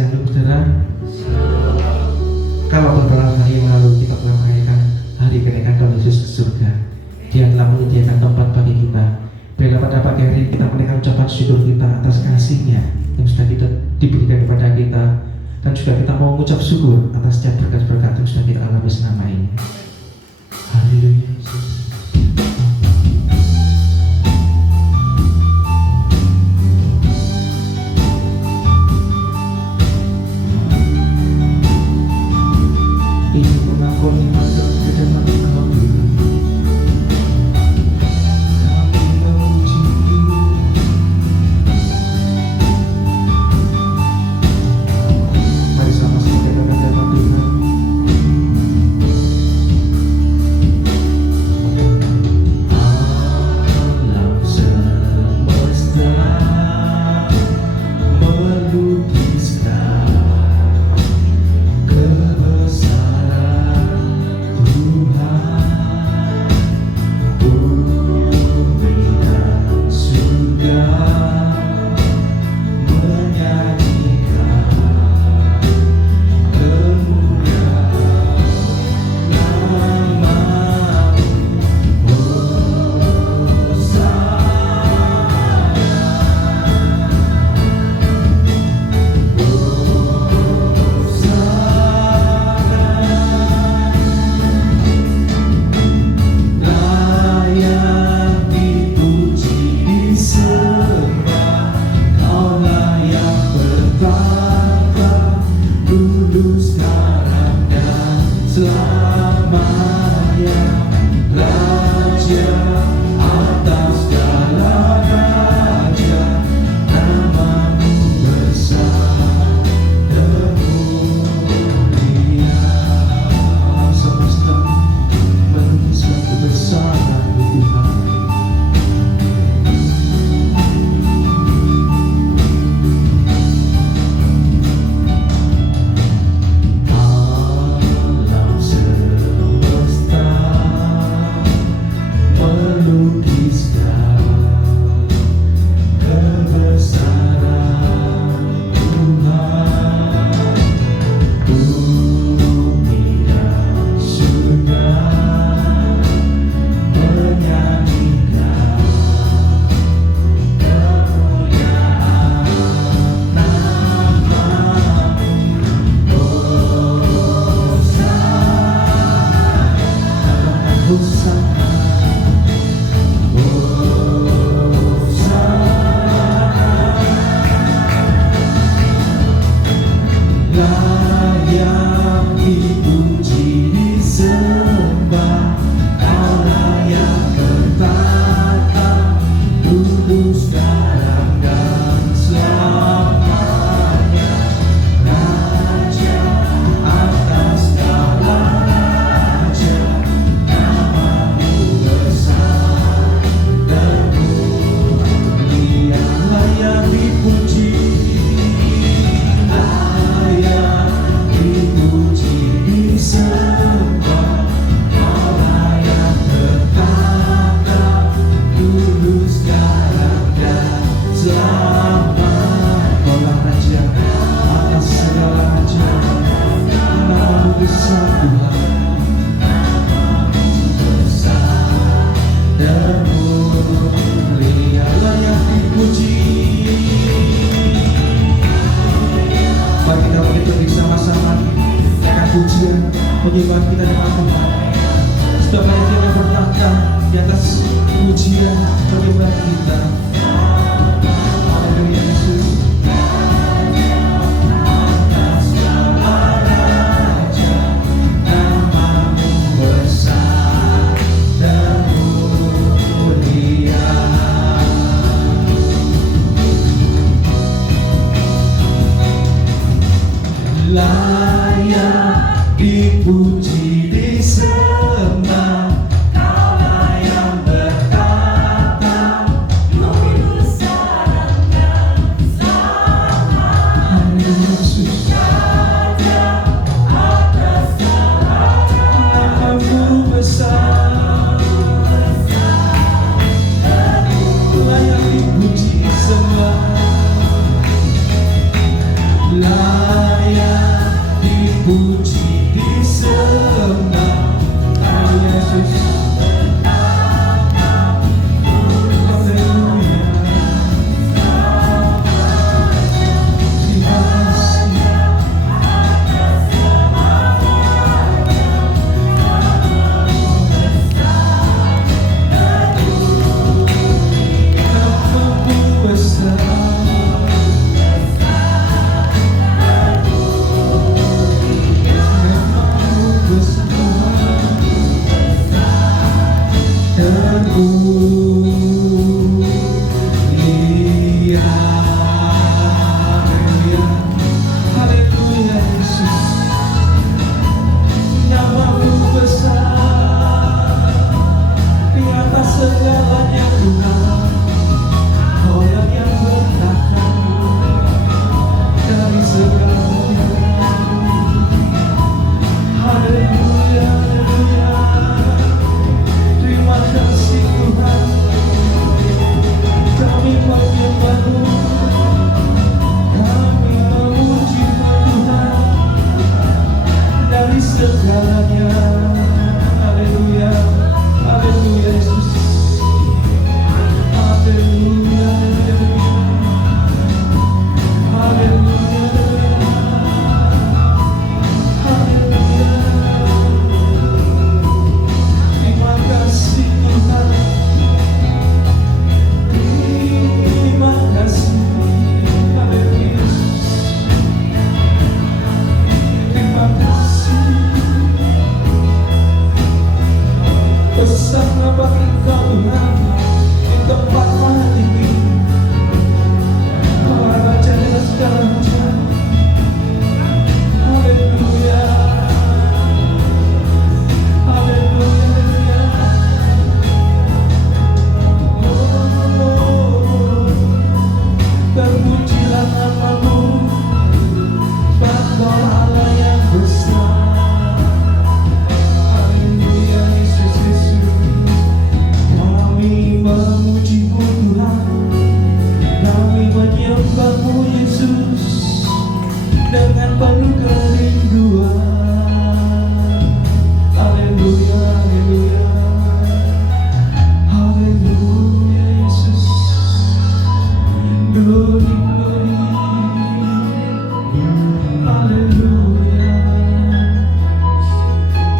Shalom saudara. Kalau beberapa hari yang lalu kita telah merayakan hari kenaikan Tuhan Yesus ke surga, Dia telah menyediakan tempat bagi kita. Bila pada pagi hari kita menaikkan ucapan syukur kita atas kasih-Nya yang sudah kita diberikan kepada kita, dan juga kita mau mengucap syukur atas setiap berkat-berkat yang sudah kita alami selama ini. Haleluya Yesus. Ini pengakuan yang ada di dalam Kami memuji-Mu. Mari sama-sama kita katakan Tuhan. Alam semesta melukiskan kebesaran Tuhan, bumi dan surga menyanyikan kemuliaan nama-Mu. Layak dipuji disembah, Kaulah yang bertata, dulu sekarang dan selamanya. Raja atas segala raja, nama-Mu besar dan mulia. Semesta melukiskan kebesaran-Mu Tuhan. Alam semesta melukiskan kebesaran Tuhan, bumi dan surga menyanyikan kemuliaan nama-Mu. Hosana, layak dipuji disembah, Kaulah yang bertata, dulu sekarang dan selamanya. Raja atas segala raja, nama-Mu besar dan mulia. Layak dipuji, layak dipuji disembah, Kaulah yang bertata, dulu sekarang dan selamanya. Kaulah Raja atas segala raja, nama-Mu besar Tuhan, besar dan mulia. Layak dipuji. Mari kita berdiri bersama-sama dengan pujian penyembahan kita kepada Tuhan. Sudah banyak yang bertahta di atas pujian penyembahan kita. Haleluya Yesus. Atas segala raja, nama-Mu besar dan mulia. Layak dipuji disembah, Kaulah yang bertata, dulu sekarang dan selamanya. Yesus. Raja atas segala raja, nama-Mu besar, layak dipuji disembah. terpuji, disembah. Haleluya Yesus. Dengan penuh kerinduan. Haleluya, haleluya, haleluya Yesus. Glory, glory, haleluya.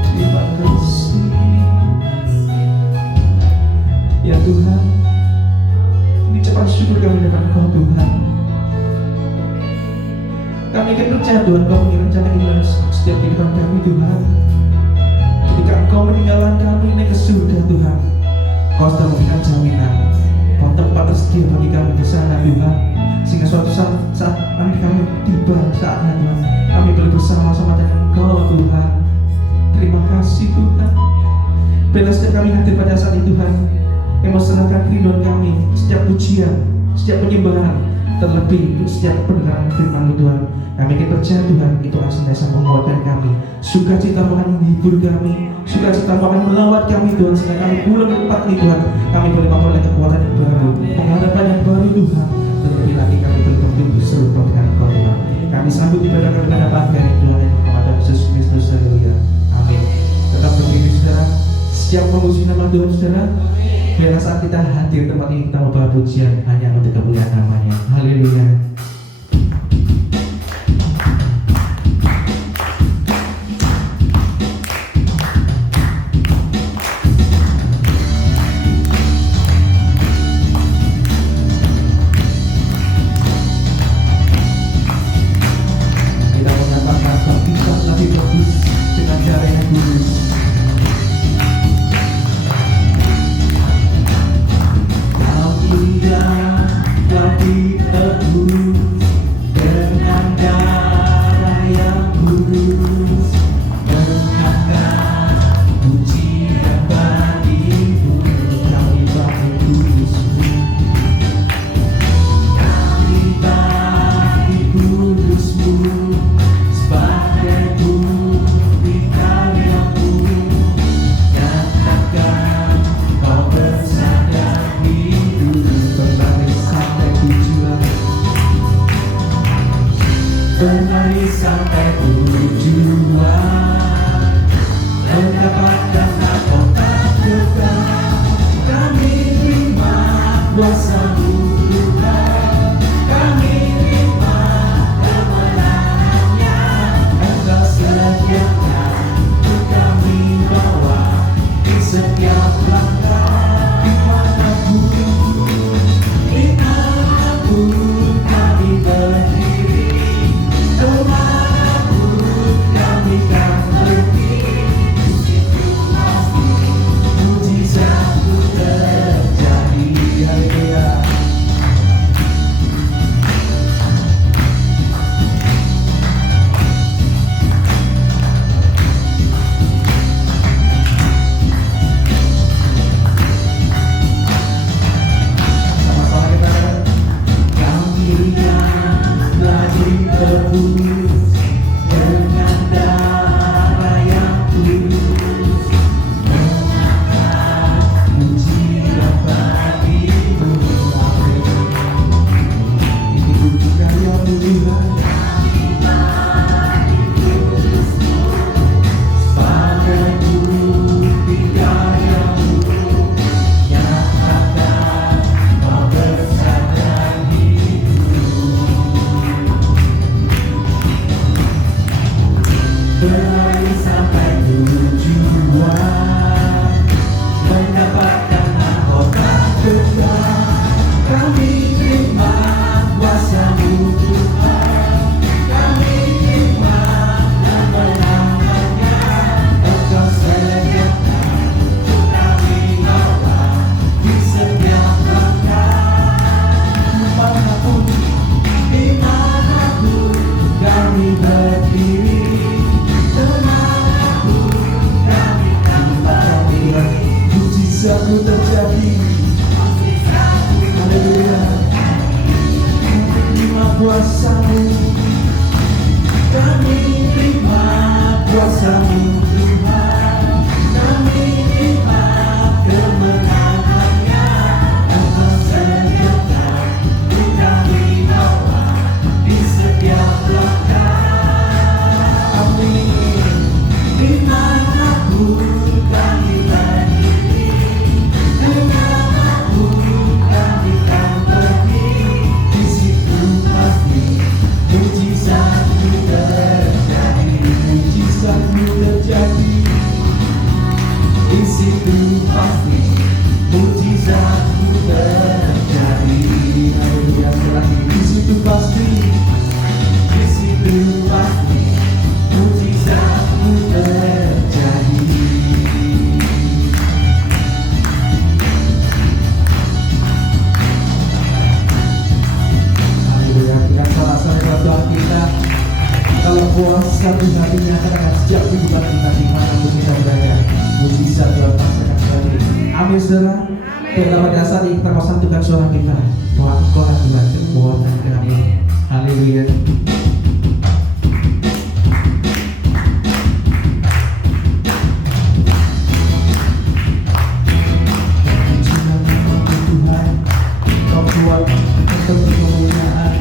Terima kasih ya Tuhan. Ini cepat syukur kami depan Kau Tuhan. Kami akan percaya Tuhan, Kau punya rencana indah setiap kehidupan kami Tuhan. Ketika Engkau meninggalkan kami naik ke surga Tuhan, Kau sudah memberikan jaminan bahwa tempat tersedia bagi kami di sana Tuhan. Sehingga suatu saat kami tiba saatnya Tuhan, kami boleh bersama-sama dengan Engkau Tuhan. Terima kasih Tuhan. Bila setiap kami hadir pada saat itu Tuhan, yang serahkan kerinduan kami, setiap pujian, setiap penyembahan, terlebih untuk setiap pendengaran firman Tuhan. Kami akan percaya Tuhan, itu akan senantiasa menguatkan kami. Sukacita akan menghibur kami, sukacita akan melawat kami Tuhan. Sehingga kami pulang ke tempat ini Tuhan, kami boleh memperoleh kekuatan yang baru, pengharapan yang baru Tuhan. Terlebih lagi kami bertumbuh serupa dengan Engkau Tuhan. Kami sambut ibadah kami pada pagi hari Tuhan yang kepada Yesus Kristus. Haleluya, amin. Tetap berdiri saudara, siap memuji nama Tuhan saudara. Biarlah saat kita hadir tempat ini kita membawa pujian hanya untuk kemuliaan namanya. Haleluya. Kita menyatakan berpisah lebih bagus dengan cara yang kudus. Tapi tebus dengan darah yang kudus, mengangkat pujian bagimu, kami bagi kudusmu, kami bagi kudusmu, sebagai bukti karyamu, nyatakan kau bersandar di berlari sampai tujuan. Tuhan, mendapatkan mahkota kekal. Kami terima kuasa-Mu Tuhan, kami terima kemenangannya. Engkau sediakan untuk kami bawa di setiap langkah. Dimanapun kami berdiri, kemanapun kami kan pergi, di situ pasti mujizat-Mu terjadi. Haleluya. Sama-sama kita kami yang lagi tebus dengan darah yang tulus, mengangkat pujian bagi-Mu. Ini puji karya Tuhan, sebagai bukti karya-Mu, nyatakan Kau besar dan berlari sampai tujuan, mendapatkan mahkota kekal. Kami terima kuasa-Mu Tuhan, kami terima kemenangannya. Engkau sediakan untuk kami bawa di setiap langkah. Dimanapun kami berdiri, kemanapun kami kan pergi, mujizat-Mu terjadi. Haleluya. Kami terima kuasa-Mu, kami terima kuasa-Mu Tuhan, kami terima kemenangannya. Engkau sediakan untuk kami bawa di setiap langkah. Amin. Dimanapun kami berdiri, kemanapun kami kan pergi, di situ pasti mujizat-Mu terjadi. Mujizat-Mu terjadi, di situ pasti mujizat-Mu terjadi. Haleluya. Di situ pasti, di situ pasti mujizat-Mu terjadi. Haleluya. Dengan salah-salah Tuhan kita, kalau puas satu hatinya akan sejak kehidupan kita dimanapun kita berada, mujizat Tuhan pasti akan terjadi. Amin saudara. Pada dasar ini kita mau satukan suara kita, bahwa Engkau adalah kekuatan kami. Haleluya. Tuhan, Kau buat untuk kemuliaan.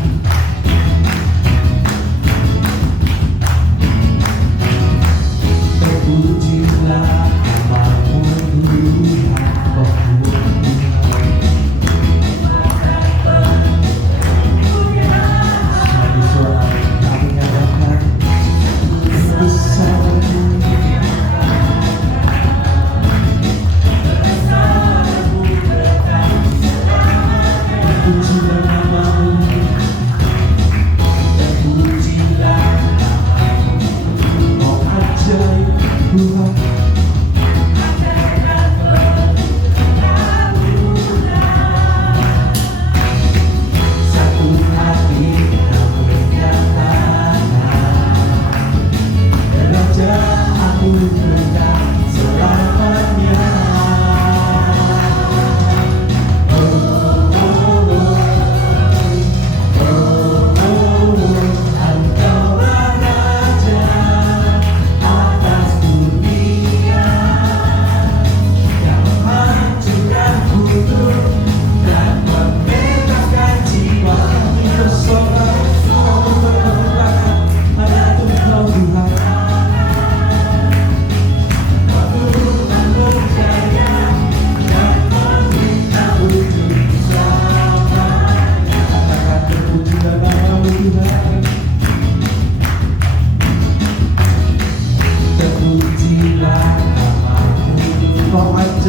Terpujilah nama-Mu Tuhan, Kau buat satu suara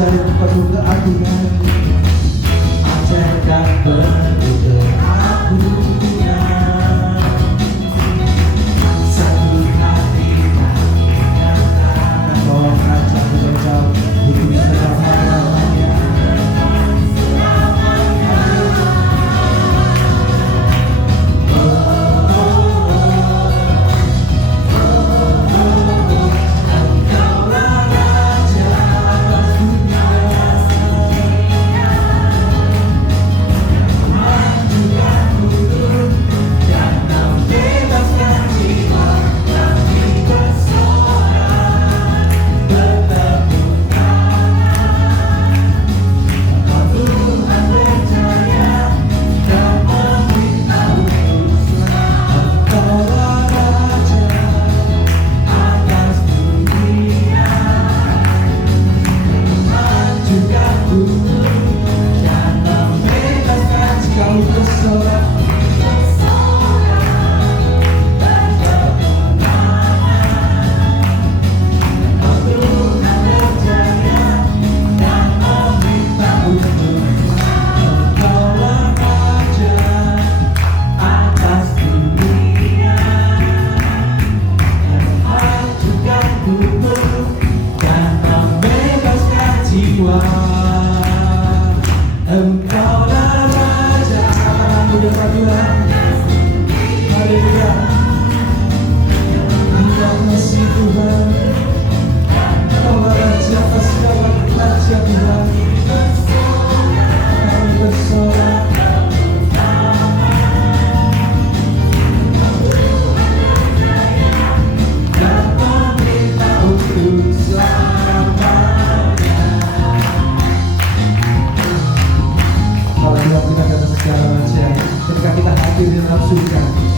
raja yang penuh keagungan, ajarkan penuh keagungan. Satu hati kami nyatakan bahwa raja berkau hidup selama-lamanya.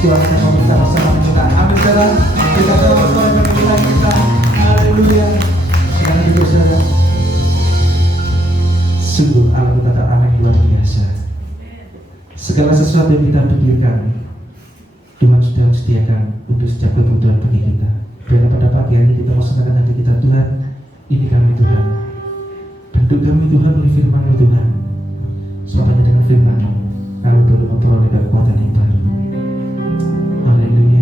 Tuhan akan meminta bersama kita. Amin saudara. Kita tahu Tuhan akan meminta kita. Haleluya. Sekarang itu saudara. Sungguh Allah kita adalah Allah yang luar biasa. Segala sesuatu yang kita pikirkan, Tuhan sudah sediakan untuk setiap kebutuhan bagi kita. Biarlah pada pagi hari kita mau senangkan hati kita, Tuhan. Ini kami Tuhan. Bentuk kami Tuhan oleh firman-Mu Tuhan. Soalnya dengan firman-Mu, kami boleh memperoleh kekuatan yang baru. Haleluya.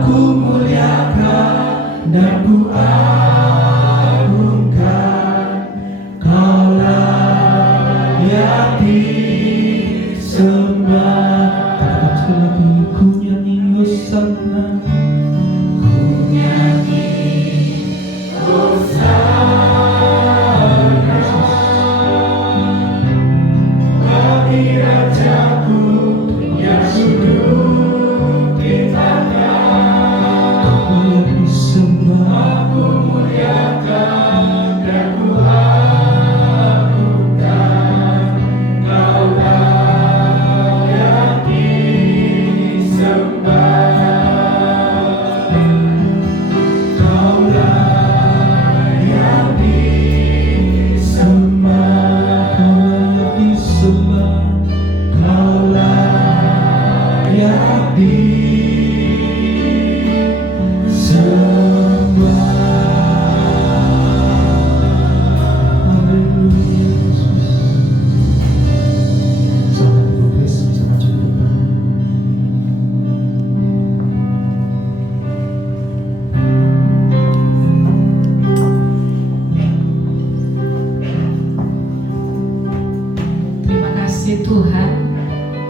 Aku muliakan dan ku agungkan, Kau layak disembah. Katakan sekali lagi, ku nyanyi Hosana, ku nyanyi Hosana bagi Rajaku yang duduk di tahta. Kau layak disembah. Aku muliakan dan ku agungkan, Kau layak disembah. Kau layak disembah. Kau layak disembah. Haleluya Yesus. Saudara Tuhan bisa maju ke depan. Terima kasih Tuhan.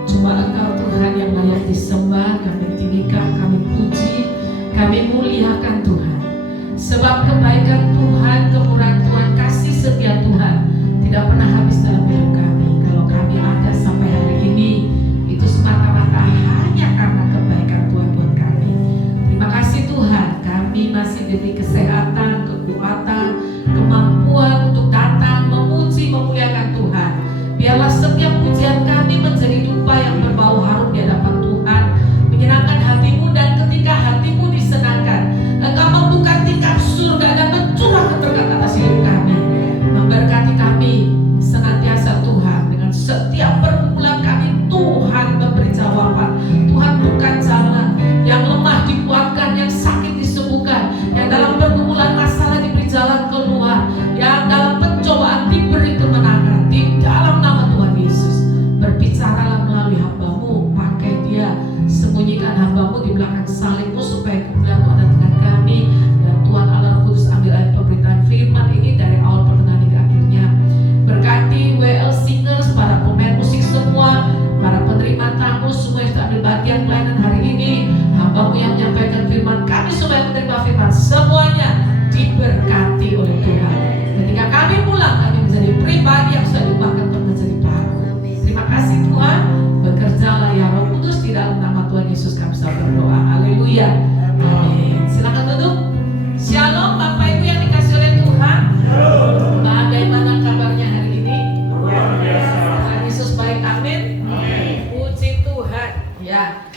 Cuma Engkau Tuhan yang layak disembah. Kami tinggikan, kami puji, kami muliakan Tuhan. Sebab kebaikan Tuhan, kemurahan Tuhan, kasih setia Tuhan tidak pernah habis dalam hidup kami. Kalau kami ada sampai hari ini, itu semata-mata hanya karena kebaikan Tuhan buat kami. Terima kasih Tuhan, kami masih diberi kesehatan, kekuatan, kemampuan untuk datang memuji, memuliakan Tuhan. Biarlah setiap pujian kami menjadi dupa yang berbau harum di hadapan Tuhan, menyenangkan hatimu, dan ketika hatimu disenangkan, Engkau membuka tingkap surga dan mencurahkan berkat atas hidup kami. Memberkati kami senantiasa Tuhan, dengan setiap pergumulan kami Tuhan memberi jawaban. Tuhan buka jalan, yang lemah dikuatkan, yang sakit disembuhkan, yang dalam pergumulan masalah diberi jalan keluar, yang dalam pencobaan diberi kemenangan. Di dalam nama Tuhan Yesus, berbicaralah melalui hamba-Mu, pakai dia, sembunyikan hamba-Mu di belakang salib-Mu supaya kemuliaan Tuhan ada dengan kami. Dan Tuhan Allah Roh Kudus ambil alih pemberitaan firman ini dari awal pertengahan hingga akhirnya. Berkati WL Singers, para pemain musik semua, para penerima tamu semua yang sudah ambil bagian pelayanan hari ini, hamba-Mu yang menyampaikan firman, kami semua yang menerima firman, semuanya diberkati oleh Tuhan. Ketika kami pulang, kami menjadi pribadi yang sudah diubahkan untuk menjadi baru. Terima kasih Tuhan, bekerjalah ya Roh Kudus, di dalam nama Tuhan Yesus kami sudah berdoa. Haleluya. Amin. Silakan duduk. Shalom Bapak Ibu yang dikasih oleh Tuhan. Bagaimana kabarnya hari ini? Tuhan Yesus baik, amin. Puji Tuhan. Ya,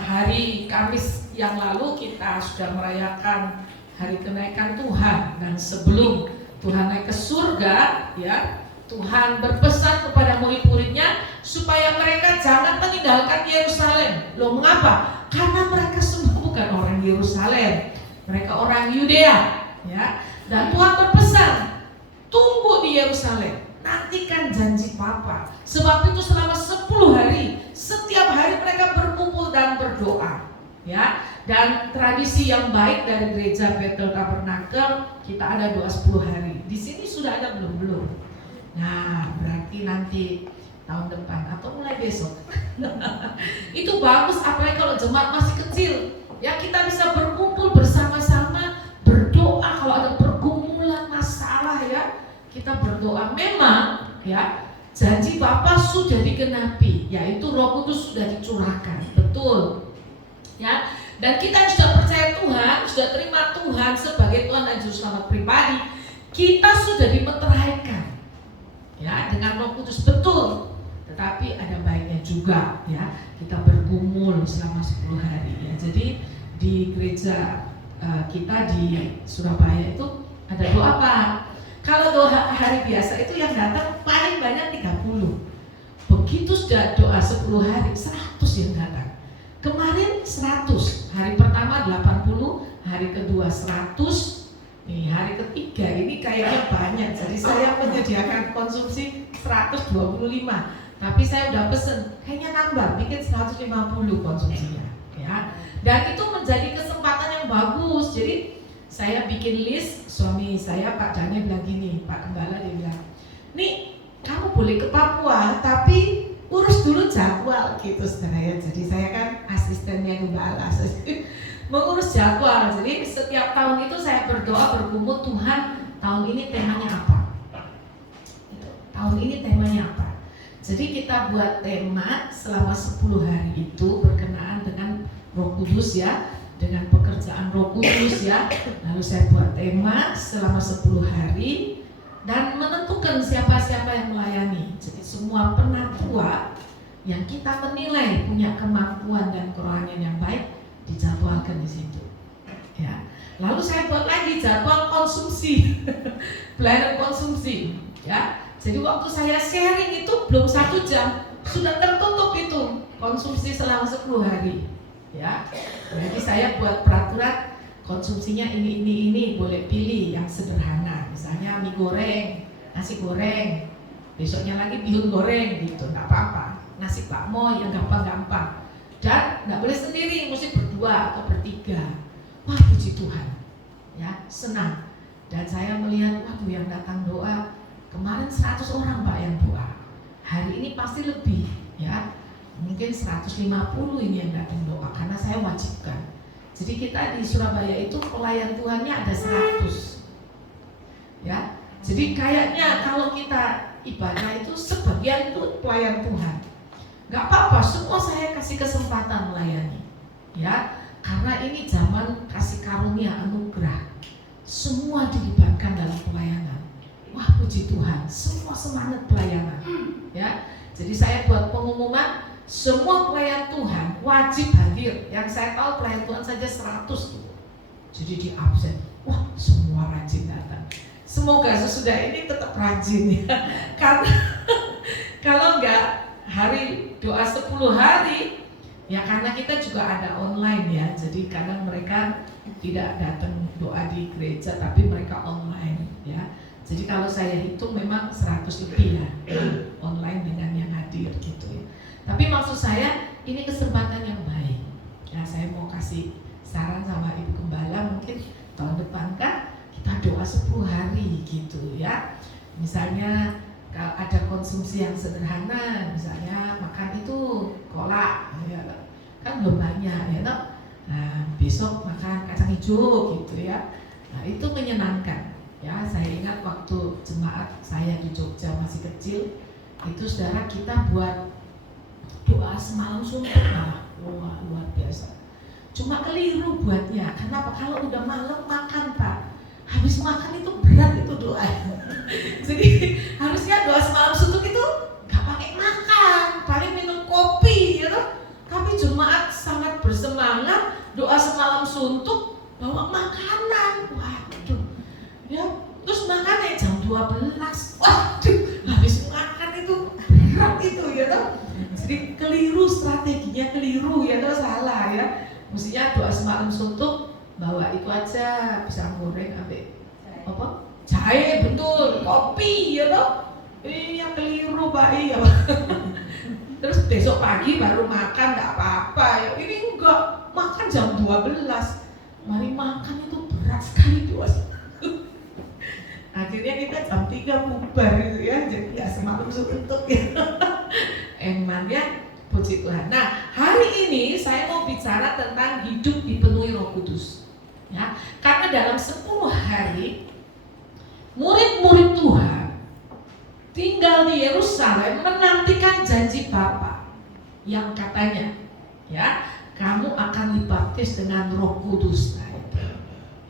hari Kamis yang lalu kita sudah merayakan hari kenaikan Tuhan, dan sebelum Tuhan naik ke surga, ya, Tuhan berpesan kepada murid-muridnya supaya mereka jangan meninggalkan Yerusalem. Loh, mengapa? Karena mereka semua bukan orang Yerusalem, mereka orang Yudea, ya. Dan Tuhan berpesan, tunggu di Yerusalem, nantikan janji Bapa. Sebab itu selama 10 hari, setiap hari mereka berkumpul dan berdoa, ya. Dan tradisi yang baik dari gereja Bethel Tabernakel, kita ada doa 10 hari. Di sini sudah ada belum? Nah, berarti nanti tahun depan atau mulai besok. Itu bagus, apalagi kalau jemaat masih kecil. Ya, kita bisa berkumpul bersama-sama, berdoa kalau ada pergumulan masalah, ya. Kita berdoa. Memang, ya, janji Bapa sudah digenapi, yaitu Roh Kudus sudah dicurahkan. Betul. Ya. Dan kita sudah percaya Tuhan, sudah terima Tuhan sebagai Tuhan dan Juru Selamat pribadi. Kita sudah dimeteraikan, ya, dengan Roh Kudus, betul. Tetapi ada baiknya juga, ya, kita bergumul selama 10 hari, ya. Jadi di gereja kita di Surabaya itu ada doa apa? Kalau doa hari biasa itu yang datang paling banyak 30. Begitu sudah doa 10 hari, 100 yang datang. Kemarin 100, hari pertama 80, hari kedua 100, nih hari ketiga ini kayaknya banyak. Jadi saya menyediakan konsumsi 125, tapi saya udah pesen, kayaknya nambah, bikin 150 konsumsinya, ya. Dan itu menjadi kesempatan yang bagus. Jadi saya bikin list, suami saya Pak Daniel bilang gini, Pak Gembala dia bilang, nih kamu boleh ke Papua tapi urus dulu jadwal gitu saudara ya. Jadi saya kan asistennya Gembala, mengurus jadwal. Jadi setiap tahun itu saya berdoa bergumul, Tuhan tahun ini temanya apa? Tahun ini temanya apa? Jadi kita buat tema selama 10 hari itu berkenaan dengan Roh Kudus ya, dengan pekerjaan Roh Kudus ya. Lalu saya buat tema selama 10 hari dan menentukan siapa-siapa yang melayani. Jadi semua penatua yang kita menilai punya kemampuan dan kerohanian yang baik dijadwalkan di situ. Ya. Lalu saya buat lagi jadwal konsumsi, pelayanan konsumsi. Ya. Jadi waktu saya sharing itu belum 1 jam sudah tertutup itu konsumsi selama 10 hari. Ya, jadi saya buat peraturan konsumsinya ini boleh pilih yang sederhana, misalnya mie goreng, nasi goreng, besoknya lagi bihun goreng gitu, nggak apa-apa. Nasi bakmo yang gampang-gampang, dan nggak boleh sendiri, mesti berdua atau bertiga. Wah puji Tuhan, ya senang. Dan saya melihat, waduh yang datang doa kemarin 100 orang Pak yang doa, hari ini pasti lebih, ya. Mungkin 150 ini yang datang doa karena saya wajibkan. Jadi kita di Surabaya itu pelayan Tuhannya ada 100. Ya. Jadi kayaknya kalau kita ibadah itu sebagian itu pelayan Tuhan. Gak apa-apa, semua saya kasih kesempatan melayani. Ya, karena ini zaman kasih karunia anugerah. Semua dilibatkan dalam pelayanan. Wah, puji Tuhan, semua semangat pelayanan. Ya. Jadi saya buat pengumuman semua pelayan Tuhan wajib hadir. Yang saya tahu pelayan Tuhan saja 100 tuh. Jadi di absen. Wah, semua rajin datang. Semoga sesudah ini tetap rajin ya. Karena kalau enggak hari doa 10 hari ya, karena kita juga ada online ya. Jadi kadang mereka tidak datang doa di gereja tapi mereka online ya. Jadi kalau saya hitung memang 100 lebih ya online dengan yang hadir gitu ya. Tapi maksud saya ini kesempatan yang baik. Ya, saya mau kasih saran sama Ibu Gembala, mungkin tahun depan kan kita doa 10 hari gitu ya. Misalnya kalau ada konsumsi yang sederhana, misalnya makan itu kolak, ya, kan belum banyak ya toh. Nah besok makan kacang hijau gitu ya. Nah itu menyenangkan. Ya, saya ingat waktu jemaat saya di Jogja masih kecil, itu saudara kita buat doa semalam suntuk, wah luar biasa. Cuma keliru buatnya. Kenapa? Kalau udah malam makan Pak, habis makan itu berat itu doa. Jadi harusnya doa semalam suntuk itu nggak pakai makan, paling minum kopi, ya toh. Tapi jemaat sangat bersemangat doa semalam suntuk bawa makanan. Waduh, ya terus makannya jam 12. Waduh, habis makan itu berat itu ya toh. Jadi keliru strateginya, keliru ya toh, salah ya. Mestinya doa semalam suntuk bawa itu aja, pisang goreng ambil apa? Jahe, betul, kopi ya toh. Iya keliru Pak, iya. Terus besok pagi baru makan enggak apa-apa ya. Ini enggak, makan jam 12. Mari makan itu berat sekali doa. Akhirnya kita jam 3 bubar gitu ya. Jadi ya semalam suntuk ya. Emang ya, puji Tuhan. Nah, hari ini saya mau bicara tentang hidup dipenuhi Roh Kudus. Ya, karena dalam 10 hari murid-murid Tuhan tinggal di Yerusalem menantikan janji Bapa yang katanya, ya, kamu akan dibaptis dengan Roh Kudus. Nah, itu.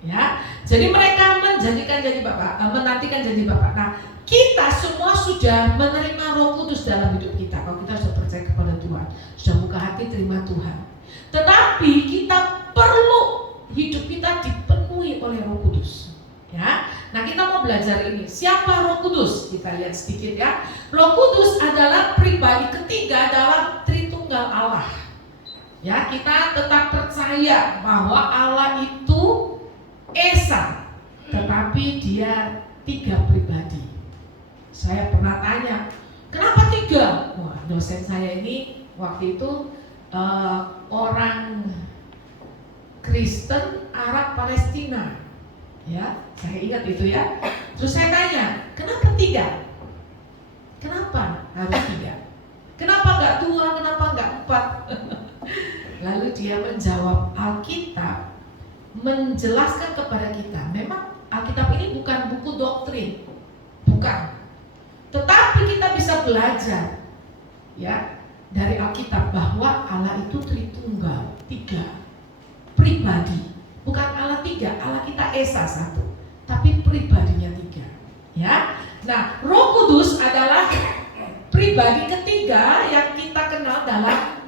Ya, jadi mereka menjanjikan janji Bapa, menantikan janji Bapa. Nah, kita semua sudah menerima Roh Kudus dalam hidup kita. Kalau kita sudah percaya kepada Tuhan, sudah buka hati terima Tuhan. Tetapi kita perlu hidup kita dipenuhi oleh Roh Kudus. Ya, nah kita mau belajar ini. Siapa Roh Kudus? Kita lihat sedikit ya. Roh Kudus adalah pribadi ketiga dalam Tritunggal Allah. Ya, kita tetap percaya bahwa Allah itu Esa, tetapi Dia 3 pribadi. Saya pernah tanya, kenapa 3? Wah, dosen saya ini waktu itu orang Kristen, Arab, Palestina. Ya, saya ingat itu ya. Terus saya tanya, kenapa 3? Kenapa harus 3? Kenapa nggak 2? Kenapa nggak 4? Lalu dia menjawab, Alkitab menjelaskan kepada kita, memang Alkitab ini bukan buku doktrin, bukan. Tetapi kita bisa belajar ya dari Alkitab bahwa Allah itu Tritunggal, 3 pribadi. Bukan Allah 3, Allah kita Esa 1, tapi pribadinya 3. Ya. Nah, Roh Kudus adalah pribadi ketiga yang kita kenal dalam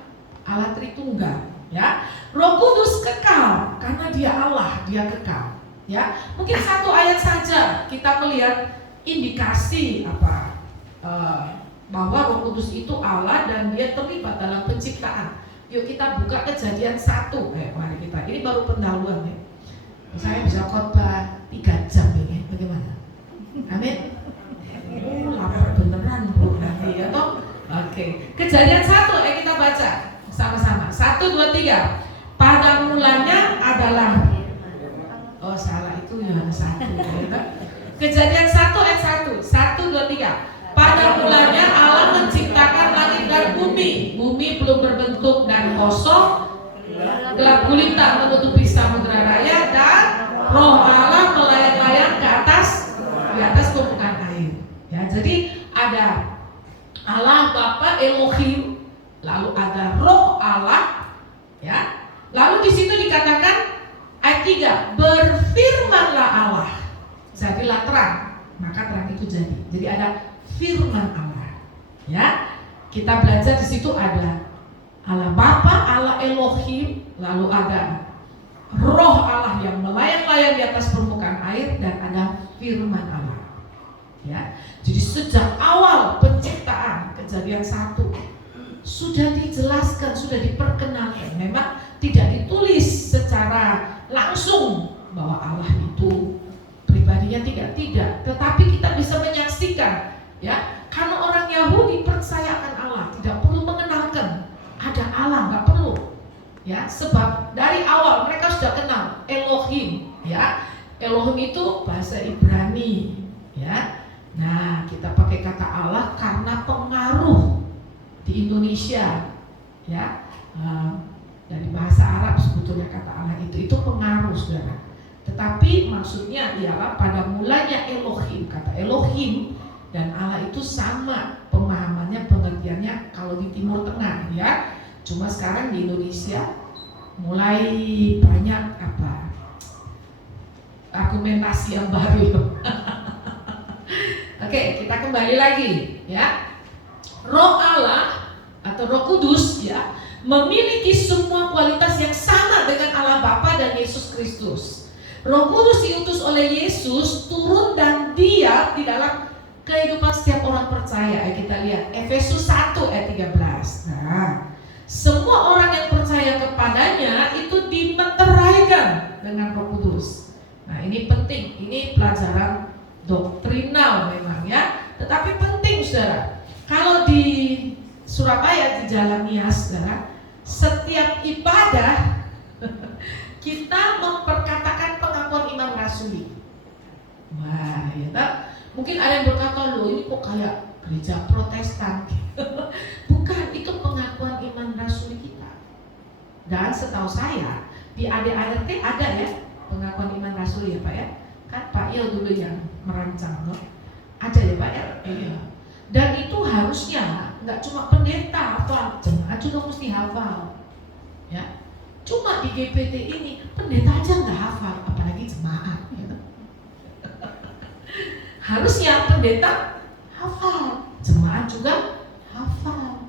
Allah Tritunggal. Ya. Roh Kudus kekal karena dia Allah, dia kekal. Ya. Mungkin 1 ayat saja kita melihat indikasi bahwa Roh Kudus itu Allah dan dia terlibat dalam penciptaan. Yuk kita buka Kejadian 1. Mari kita. Ini baru pendahuluan ya. Saya bisa khotbah 3 jam ini. Bagaimana? Amin. Lapar beneran bro nanti ya toh. Oke. Kejadian 1 kita baca sama-sama. 1, 2, 3. Pada mulanya adalah salah itu Yohanes 1 ya. Kejadian 1 ayat 1. 1, 2, 3. Pada mulanya Allah menciptakan langit dan bumi. Bumi belum berbentuk dan kosong, gelap gulita menutupi samudera raya, dan Roh Allah melayang-layang di atas permukaan air. Ya, jadi ada Allah Bapa Elohim, lalu ada Roh Allah, ya. Lalu di situ dikatakan ayat 3, berfirmanlah Allah, jadilah terang, maka terang itu jadi. Jadi ada firman Allah. Ya. Kita belajar di situ ada Allah Bapa, Allah Elohim, lalu ada Roh Allah yang melayang-layang di atas permukaan air, dan ada firman Allah. Ya. Jadi sejak awal penciptaan Kejadian 1 sudah dijelaskan, sudah diperkenalkan. Memang tidak ditulis secara langsung bahwa Allah itu pribadinya tidak, tetapi kita bisa menyaksikan ya, karena orang Yahudi percaya akan Allah, tidak perlu mengenalkan ada Allah, nggak perlu ya, sebab dari awal mereka sudah kenal Elohim ya. Elohim itu bahasa Ibrani ya. Nah, kita pakai kata Allah karena pengaruh di Indonesia ya, dari bahasa Arab sebetulnya kata Allah itu pengaruh saudara. Tetapi maksudnya ialah pada mulanya Elohim, kata Elohim dan Allah itu sama pemahamannya, pengertiannya kalau di Timur Tengah ya. Cuma sekarang di Indonesia mulai banyak argumentasi yang baru. Oke, kita kembali lagi ya. Roh Allah atau Roh Kudus ya memiliki semua kualitas yang sama dengan Allah Bapa dan Yesus Kristus. Roh Kudus diutus oleh Yesus turun dan diam di dalam kehidupan setiap orang percaya. Kita lihat Efesus 1 ayat 13. Nah, semua orang yang percaya kepadanya itu dimeteraikan dengan Roh Kudus. Nah, ini penting. Ini pelajaran doktrinal memang ya, tetapi penting saudara. Kalau di Surabaya di Jalan Nias saudara, setiap ibadah kita memperkatakan pengakuan iman rasuli. Wah, ya, mungkin ada yang berkata, loh ini kok kayak gereja Protestan. Bukan, itu pengakuan iman rasuli kita. Dan setahu saya di ADART ada ya pengakuan iman rasuli ya Pak ya. Kan Pak Il dulu yang merancang, loh. Ada ya Pak ya? Iya. Dan itu harusnya nggak cuma pendeta hafal, jemaat juga mesti hafal. Ya. Cuma di GPT ini pendeta aja nggak hafal, apalagi jemaat. Gitu. Harusnya pendeta hafal, jemaat juga hafal.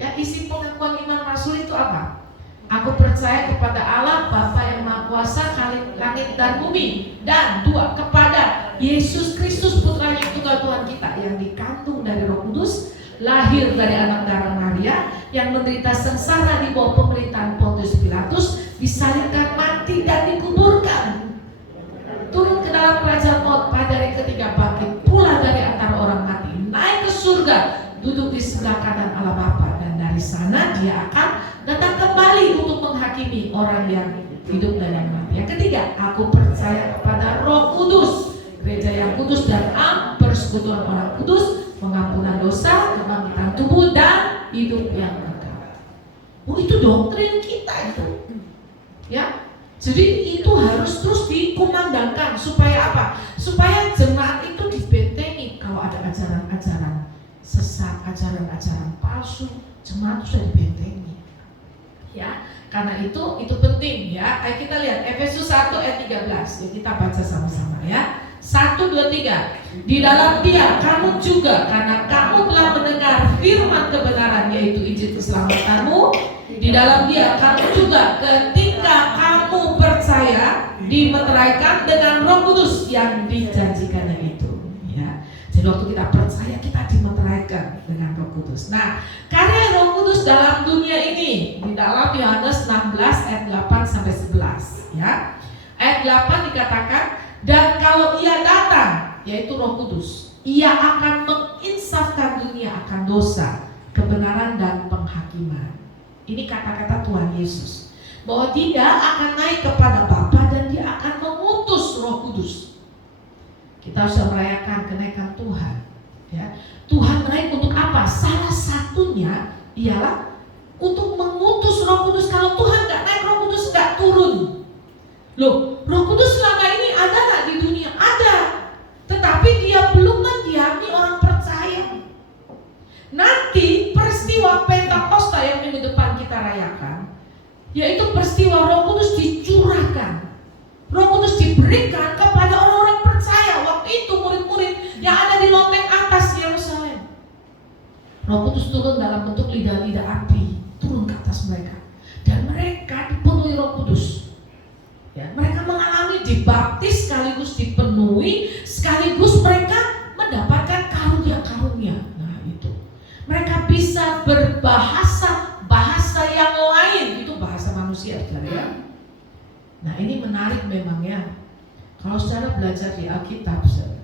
Ya, isi pengakuan iman rasul itu apa? Aku percaya kepada Allah Bapa yang Maha Kuasa, Khalik langit dan bumi, dan 2, kepada Yesus Kristus putranya yang tunggal Tuhan kita, yang dikandung dari Roh Kudus, lahir dari anak darah Maria, yang menderita sengsara di bawah pemerintahan Pontius Pilatus, disalibkan, mati dan dikuburkan, turun ke dalam kerajaan maut, pada hari ketiga bangkit pula dari antara orang mati, naik ke surga, duduk di sebelah kanan Allah Bapa, dan dari sana dia akan datang kembali untuk menghakimi orang yang hidup dan yang mati. Yang ketiga, aku percaya kepada Roh Kudus, gereja yang kudus dan am, persekutuan orang kudus, pengampunan dosa, kebangkitan tubuh dan hidup yang kekal. Oh, itu doktrin kita itu. Ya. Jadi itu harus terus dikumandangkan supaya apa? Supaya jemaat itu dibentengi kalau ada ajaran-ajaran sesat, ajaran-ajaran palsu, jemaat itu sudah dibentengi. Ya, karena itu penting ya. Ayo kita lihat Efesus 1 ayat 13. Ya, kita baca sama-sama ya. 1, 2, 3. Di dalam Dia kamu juga, karena kamu telah mendengar firman kebenaran, yaitu Injil keselamatanmu. Di dalam Dia kamu juga ketika kamu percaya dimeteraikan dengan Roh Kudus yang dijanjikannya itu. Ya. Jadi waktu kita percaya, kita dimeteraikan dengan Roh Kudus. Nah, karya Roh Kudus dalam dunia ini di dalam Yohanes 16 ayat 8 sampai 11 ya. Ayat 8 dikatakan, dan kalau Ia datang, yaitu Roh Kudus, Ia akan menginsafkan dunia akan dosa, kebenaran dan penghakiman. Ini kata-kata Tuhan Yesus, bahwa Dia akan naik kepada Bapa dan Dia akan mengutus Roh Kudus. Kita sudah merayakan kenaikan Tuhan ya. Tuhan naik untuk apa? Salah satunya ialah untuk mengutus Roh Kudus. Kalau Tuhan nggak naik, Roh Kudus nggak turun. Loh, Roh Kudus selama ini ada nggak di dunia? Ada, tetapi Dia belum mendiami orang percaya. Nanti peristiwa Pentakosta yang minggu depan kita rayakan, yaitu peristiwa Roh Kudus dicurahkan, Roh Kudus diberikan kepada orang-orang percaya. Waktu itu murid-murid yang ada di loteng atas Yerusalem, Roh Kudus turun dalam bentuk lidah-lidah api, turun ke atas mereka, dan mereka dipenuhi Roh Kudus. Ya, mereka mengalami dibaptis sekaligus dipenuhi, sekaligus mereka mendapatkan karunia-karunia. Nah itu, mereka bisa berbahasa yang lain, itu bahasa manusia, saudara ya. Nah ini menarik memang ya. Kalau saudara belajar di Alkitab, saudara,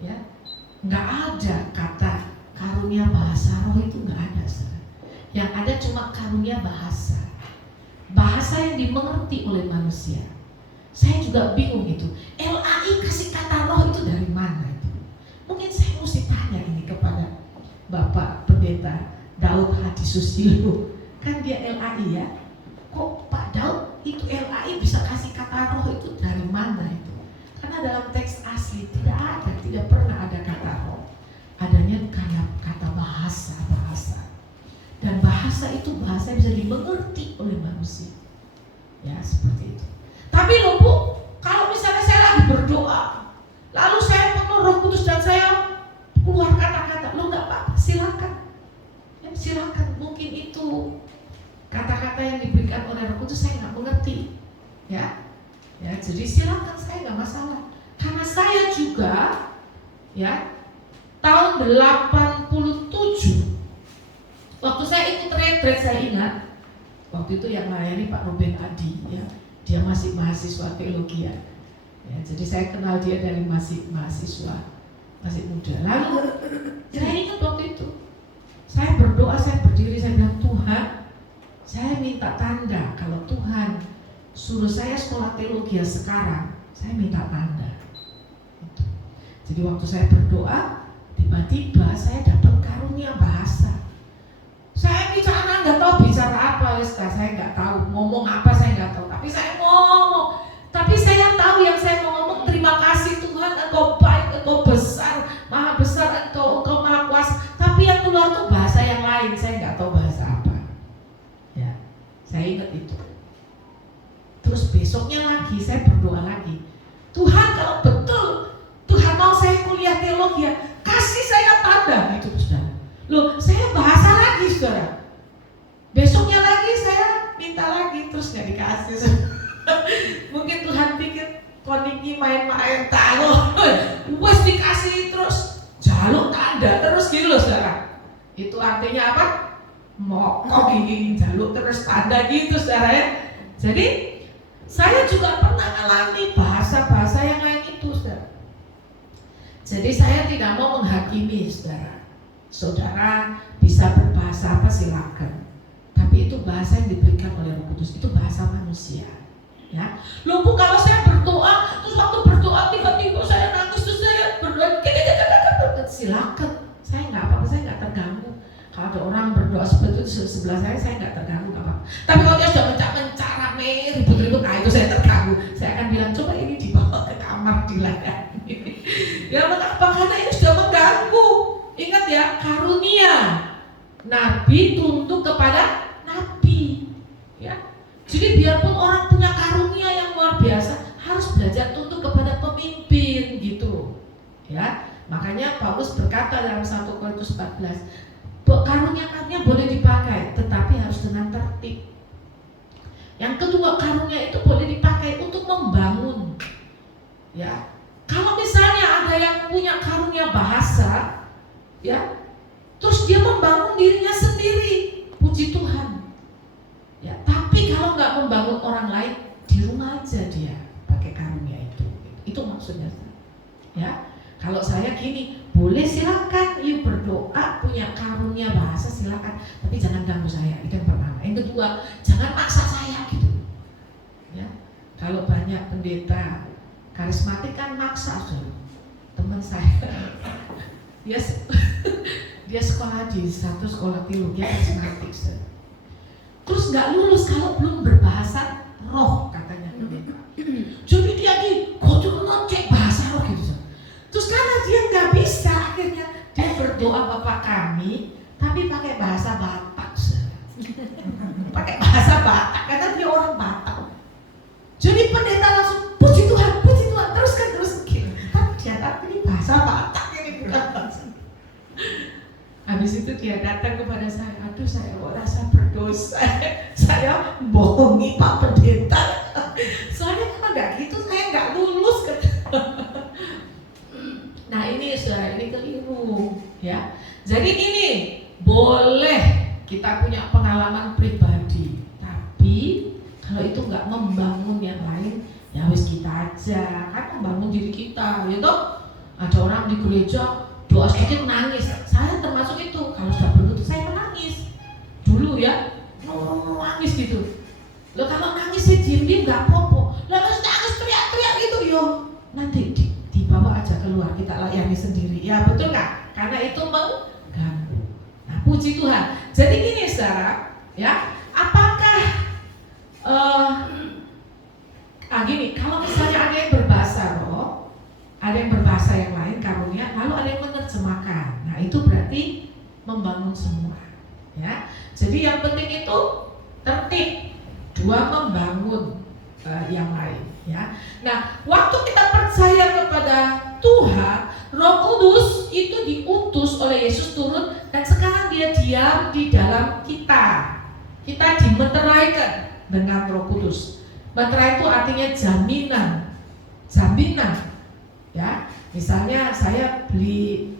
ya, nggak ada kata karunia bahasa roh, itu nggak ada, saudara. Yang ada cuma karunia bahasa yang dimengerti oleh manusia. Saya juga bingung itu. LAI kasih kata roh itu dari mana itu? Mungkin saya mesti tanya ini kepada Bapak Pendeta Daud Hadi Susilo. Kan dia LAI ya. Kok Pak Daud itu LAI bisa kasih kata roh itu dari mana itu? Karena dalam teks asli tidak pernah ada kata roh. Adanya kata bahasa. Dan bahasa itu bisa dimengerti oleh manusia. Ya, seperti itu. Tapi loh Bu, kalau misalnya saya lagi berdoa, lalu saya penuh Roh Kudus dan saya keluar kata-kata, lo nggak apa-apa, silakan. Ya, silakan. Mungkin itu kata-kata yang diberikan oleh Roh Kudus, saya nggak mengerti. Ya, jadi silakan, saya nggak masalah. Karena saya juga, ya, tahun 87, waktu saya ikut retret, saya ingat, waktu itu yang melayani Pak Ruben Adi, ya, dia masih mahasiswa teologi ya. Jadi saya kenal dia dari masih mahasiswa, masih muda. Lalu saya ingat waktu itu, saya berdoa, saya berdiri, saya bilang, Tuhan, saya minta tanda kalau Tuhan suruh saya sekolah teologi sekarang, saya minta tanda. Jadi waktu saya berdoa, tiba-tiba saya dapat karunia bahasa. Saya bicara nggak tahu bicara apa, saya nggak tahu ngomong apa, saya nggak tahu. Tapi saya ngomong, tapi saya tahu yang saya mau ngomong, terima kasih Tuhan, Engkau baik, Engkau besar, maha besar, Engkau maha kuasa. Tapi yang keluar tuh bahasa yang lain, saya nggak tahu bahasa apa. Ya, saya ingat itu. Terus besoknya lagi saya berdoa lagi, Tuhan kalau betul Tuhan mau saya kuliah teologi, kasih saya tanda itu, saudara. Loh, saya bahasa lagi, saudara. Besoknya lagi saya minta lagi, terus nggak dikasih. Mungkin Tuhan pikir koniki main-main tahu, wes dikasih terus jaluk tanda terus gitu loh, saudara. Itu artinya apa? Mokok gini jaluk terus tanda gitu, saudara ya. Jadi saya juga pernah alami bahasa-bahasa yang lain itu, saudara. Jadi saya tidak mau menghakimi, saudara. Saudara bisa berbahasa apa silakan, tapi itu bahasa yang diberikan oleh Roh Kudus, itu bahasa manusia. Ya, loh Bu, kalau saya berdoa, terus waktu berdoa tiba-tiba saya nangis, terus saya berdoa, silakan, saya nggak apa-apa, saya nggak terganggu. Kalau ada orang berdoa seperti itu sebelah saya nggak terganggu, nggak apa-apa. Tapi kalau dia sudah mencak-mencak rame, ribut-ribut, nah itu saya terganggu. Saya akan bilang, coba ini dibawa ke kamar dilayani. Ya mengapa? Karena ini sudah mengganggu. Ingat ya, karunia Nabi tunduk kepada Nabi. Ya, jadi biarpun orang punya karunia yang luar biasa, harus belajar tunduk kepada pemimpin gitu. Ya, makanya Paulus berkata dalam 1 Korintus 14, karunia-karunia boleh dipakai, tetapi harus dengan tertib. Yang kedua, karunia itu boleh dipakai untuk membangun. Ya, kalau misalnya ada yang punya karunia bahasa, ya, terus dia membangun dirinya sendiri, puji Tuhan. Ya, tapi kalau nggak membangun orang lain, di rumah aja dia pakai karunia itu maksudnya. Ya, kalau saya gini, boleh silakan, yuk berdoa, punya karunia bahasa silakan, tapi jangan ganggu saya. Itu yang pertama. Yang kedua, jangan maksa saya gitu. Ya, kalau banyak pendeta karismatik kan maksa sudah. Teman saya, dia sekolah di satu sekolah teologi karismatik, sudah. Terus nggak lulus kalau belum berbahasa roh katanya. Jadi dia digodok ngecek bahasa roh gitu. Terus karena dia nggak bisa, akhirnya dia berdoa Bapa kami, tapi pakai bahasa Batak. Pakai bahasa Batak, karena dia orang Batak. Jadi pendeta langsung puji Tuhan, teruskan. Tapi dia tahu ini bahasa Batak, ini bukan bahasa. Habis itu dia datang kepada saya, aduh saya merasa berdosa, saya bohongi Pak Pendeta. Soalnya kalau nggak gitu saya nggak lulus. Nah ini saudara, ini keliru ya. Jadi ini boleh kita punya pengalaman pribadi, tapi kalau itu nggak membangun yang lain, ya wis kita aja kan membangun diri kita, ya toh. Ada orang di gereja doa sedikit nangis, saya termasuk itu. Kalau sudah berlutut saya menangis dulu ya, nangis gitu. Lo kalau nangis sih diem nggak apa-apa. Lo nangis teriak-teriak gitu, yo nanti dibawa aja keluar, kita layani sendiri. Ya betul nggak? Karena itu mengganggu. Nah puji Tuhan. Jadi gini saudara, ya apakah gini, kalau misalnya ada yang berbahasa roh, ada yang berbahasa yang lain karunia, lalu ada yang menerjemahkan. Nah itu berarti membangun semua. Ya, jadi yang penting itu tertib. Dua, membangun yang lain. Ya, nah waktu kita percaya kepada Tuhan, Roh Kudus itu diutus oleh Yesus turun dan sekarang dia diam di dalam kita. Kita dimeteraikan dengan Roh Kudus. Meterai itu artinya jaminan. Ya, misalnya saya beli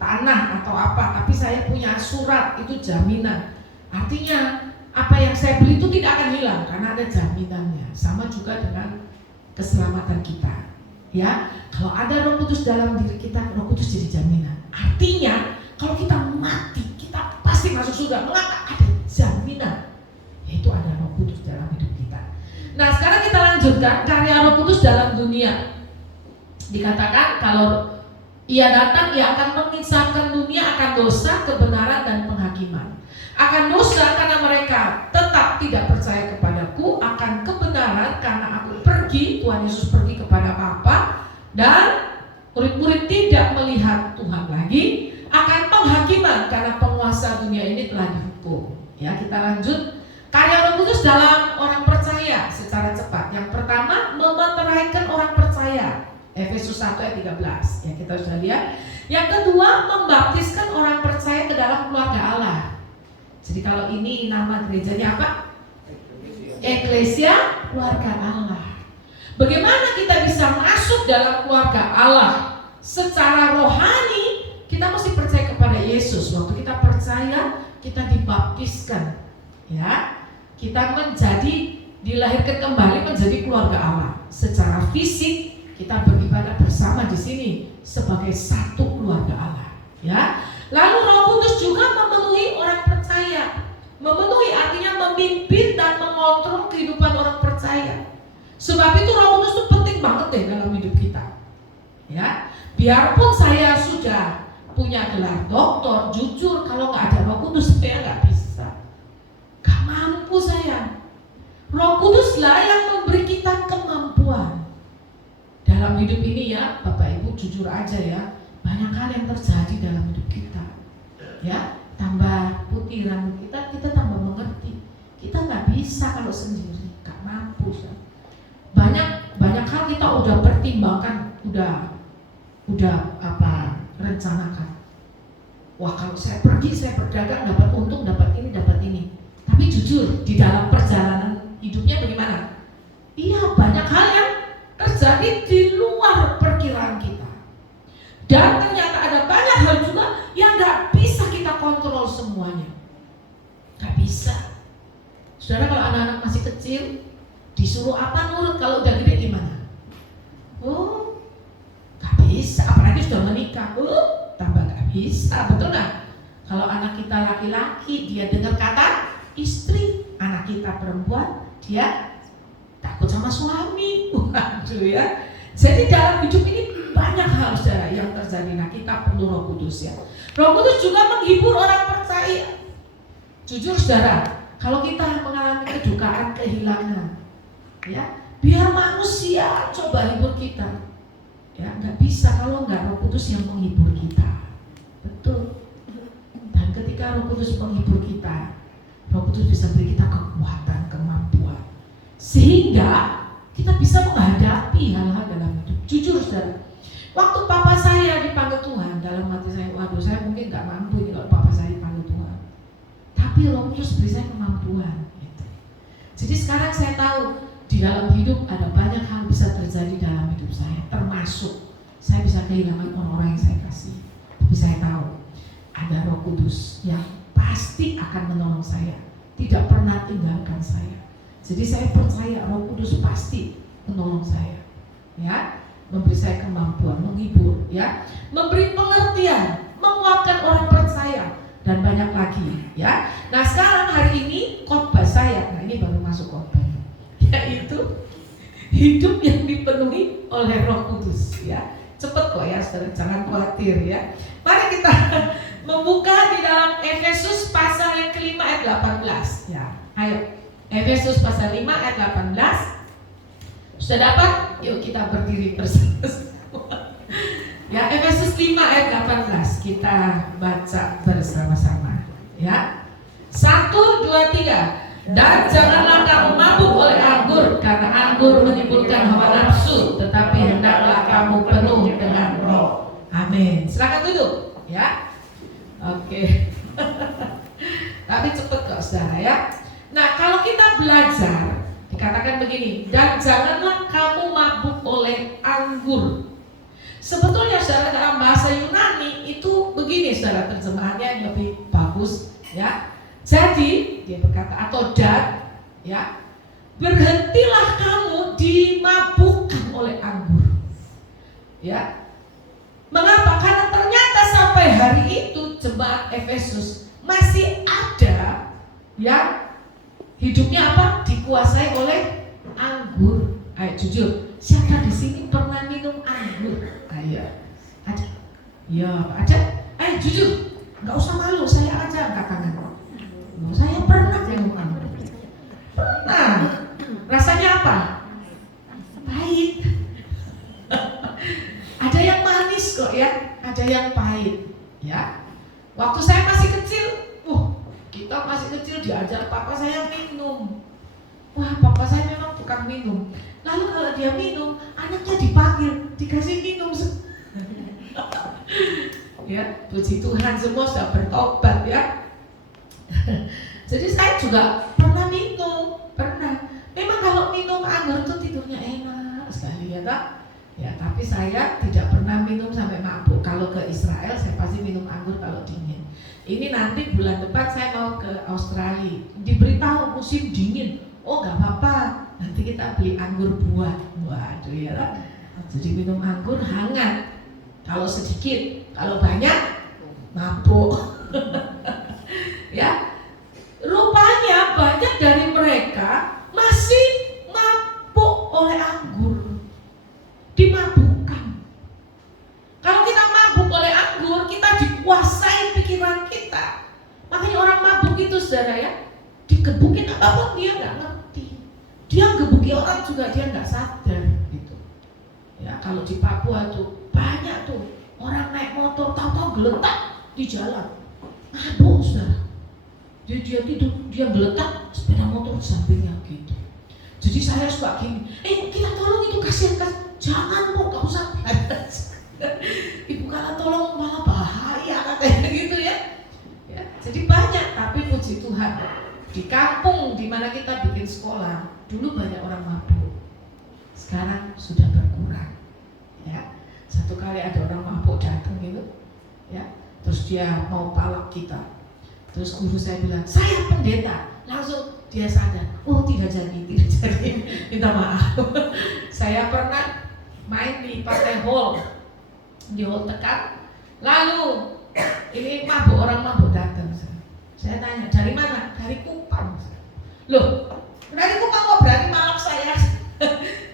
tanah atau apa, tapi saya punya surat, itu jaminan. Artinya apa yang saya beli itu tidak akan hilang karena ada jaminannya. Sama juga dengan keselamatan kita. Ya, kalau ada Roh Kudus dalam diri kita, Roh Kudus jadi jaminan. Artinya kalau kita mati, kita pasti masuk surga. Mengapa? Ada jaminan, yaitu ada Roh Kudus dalam hidup kita. Nah sekarang kita lanjutkan karya Roh Kudus dalam dunia. Dikatakan kalau Ia datang, Ia akan mengisahkan dunia akan dosa, kebenaran dan penghakiman. Akan dosa karena mereka tetap tidak percaya kepadaku, akan kebenaran karena aku pergi, Tuhan Yesus pergi kepada Bapa, dan murid-murid tidak melihat Tuhan lagi. Akan penghakiman karena penguasa dunia ini telah dihukum. Ya, kita lanjut. Karya Roh Kudus dalam orang percaya secara cepat. Yang pertama, memeteraikan orang percaya. Efesus 1 ayat 13. Ya, kita sudah lihat. Yang kedua, membaptiskan orang percaya ke dalam keluarga Allah. Jadi kalau ini nama gerejanya apa? Eklesia, keluarga Allah. Bagaimana kita bisa masuk dalam keluarga Allah secara rohani? Kita mesti percaya kepada Yesus. Waktu kita percaya, kita dibaptiskan. Ya, kita dilahirkan kembali menjadi keluarga Allah. Secara fisik kita beribadah bersama di sini sebagai satu keluarga Allah. Ya, lalu Roh Kudus juga memenuhi orang percaya. Memenuhi artinya memimpin dan mengontrol kehidupan orang percaya. Sebab itu Roh Kudus itu penting banget deh dalam hidup kita. Ya, biarpun saya sudah punya gelar doktor, jujur kalau nggak ada Roh Kudus saya nggak bisa, nggak mampu saya. Roh Kudus lah yang memberi kita kemampuan dalam hidup ini ya, Bapak Ibu jujur aja ya, banyak hal yang terjadi dalam hidup kita. Ya, tambah putiran kita tambah mengerti. Kita nggak bisa kalau sendiri, nggak mampu. Ya. Banyak hal kita udah pertimbangkan, udah rencanakan. Wah kalau saya pergi, saya berdagang, dapat untung, dapat ini. Tapi jujur di dalam perjalanan hidupnya bagaimana? Iya, banyak hal yang terjadi di luar perkiraan kita. Dan ternyata ada banyak hal juga yang gak bisa kita kontrol semuanya. Gak bisa. Saudara, kalau anak-anak masih kecil disuruh apa nurut, kalau udah gede gimana? Oh, gak bisa. Apalagi sudah menikah, tambah gak bisa, betul gak? Kalau anak kita laki-laki, dia dengar kata istri. Anak kita perempuan, dia takut sama suami. Waduh ya. Jadi dalam hidup ini banyak hal saudara yang terjadi. Nah, kita perlu Roh Kudus ya. Roh Kudus juga menghibur orang percaya. Jujur saudara, kalau kita mengalami kedukaan, kehilangan, ya, biar manusia coba hibur kita. Ya, nggak bisa kalau nggak Roh Kudus yang menghibur kita. Betul. Dan ketika Roh Kudus menghibur kita, Roh Kudus bisa beri kita kekuatan, kemampuan, sehingga kita bisa menghadapi hal-hal dalam hidup. Jujur saudara, waktu papa saya dipanggil Tuhan, dalam hati saya, waduh saya mungkin nggak mampu ini kalau papa saya dipanggil Tuhan. Tapi Roh Kudus beri saya kemampuan. Gitu. Jadi sekarang saya tahu di dalam hidup ada banyak hal bisa terjadi dalam hidup saya, termasuk saya bisa kehilangan orang-orang yang saya kasih. Tapi saya tahu ada Roh Kudus yang pasti akan menolong saya, tidak pernah tinggalkan saya. Jadi saya percaya Roh Kudus pasti menolong saya, ya, memberi saya kemampuan, menghibur, ya, memberi pengertian, menguatkan orang percaya, dan banyak lagi, ya. Nah sekarang hari ini khotbah saya, nah ini baru masuk khotbah, yaitu hidup yang dipenuhi oleh Roh Kudus, ya. Cepet kok ya, saudara, jangan khawatir ya. Mari kita membuka di dalam Efesus pasal yang kelima ayat 18, ya. Ayo. Efesus pasal 5 ayat 18. Sudah dapat? Yuk kita berdiri bersama. Ya, Efesus 5 ayat 18 kita baca bersama-sama. Ya. 1, 2, 3. Dan janganlah kamu mabuk oleh anggur, karena anggur menimbulkan hawa nafsu, tetapi hendaklah kamu penuh dengan Roh. Amin. Silakan duduk, ya. Oke. Tapi cepet kok saudara ya. Nah, kalau kita belajar, dikatakan begini, dan janganlah kamu mabuk oleh anggur. Sebetulnya saudara dalam bahasa Yunani itu begini saudara, terjemahannya yang lebih bagus ya. Jadi dia berkata atau dan ya, berhentilah kamu dimabukkan oleh anggur. Ya. Mengapa? Karena ternyata sampai hari itu jemaat Efesus masih ada yang hidupnya apa? Dikuasai oleh anggur. Ayo jujur, siapa di sini pernah minum anggur? Ayo, ada? Ya, ada? Ayo jujur, nggak usah malu, saya aja angkat tangan. Saya pernah minum anggur. Pernah. Rasanya apa? Pahit. Ada yang manis kok ya, ada yang pahit. Ya. Waktu saya masih kecil, kita masih kecil diajar papa saya minum. Wah, papa saya memang bukan minum. Lalu kalau dia minum, anaknya dipanggil, dikasih minum. Ya, puji Tuhan semua sudah bertobat ya. Jadi saya juga pernah minum, pernah. Memang kalau minum anggur itu tidurnya enak sekali ya tak? Ya, tapi saya tidak pernah minum sampai mabuk. Kalau ke Israel saya pasti minum anggur kalau dingin. Ini nanti bulan depan saya mau ke Australia. Diberitahu musim dingin. Oh nggak apa-apa. Nanti kita beli anggur buah. Waduh ya lah. Jadi minum anggur hangat. Kalau sedikit, kalau banyak mabuk. Ya. Rupanya banyak dari juga dia nggak sadar gitu. Ya kalau di Papua tuh banyak tuh orang naik motor tahu-tahu geletak di jalan, mabuk saudara. Dia tidur, dia geletak sepeda motor di sampingnya gitu. Jadi saya suka gini, kita tolong itu kasihan, jangan kok, gak usah. Ibu kalau tolong malah bahaya katanya gitu ya. Jadi banyak, tapi puji Tuhan di kampung di mana kita bikin sekolah dulu banyak orang mabuk, sekarang sudah berkurang. Ya, satu kali ada orang mabuk datang gitu, ya, terus dia mau palak kita, terus guru saya bilang saya pendeta, langsung dia sadar, oh tidak jadi, minta maaf. Saya pernah main di partai hall, di hall Tekan, lalu ini orang mabuk datang. Saya tanya, dari mana? Dari Kupang. Loh, dari Kupang kok berani malak saya?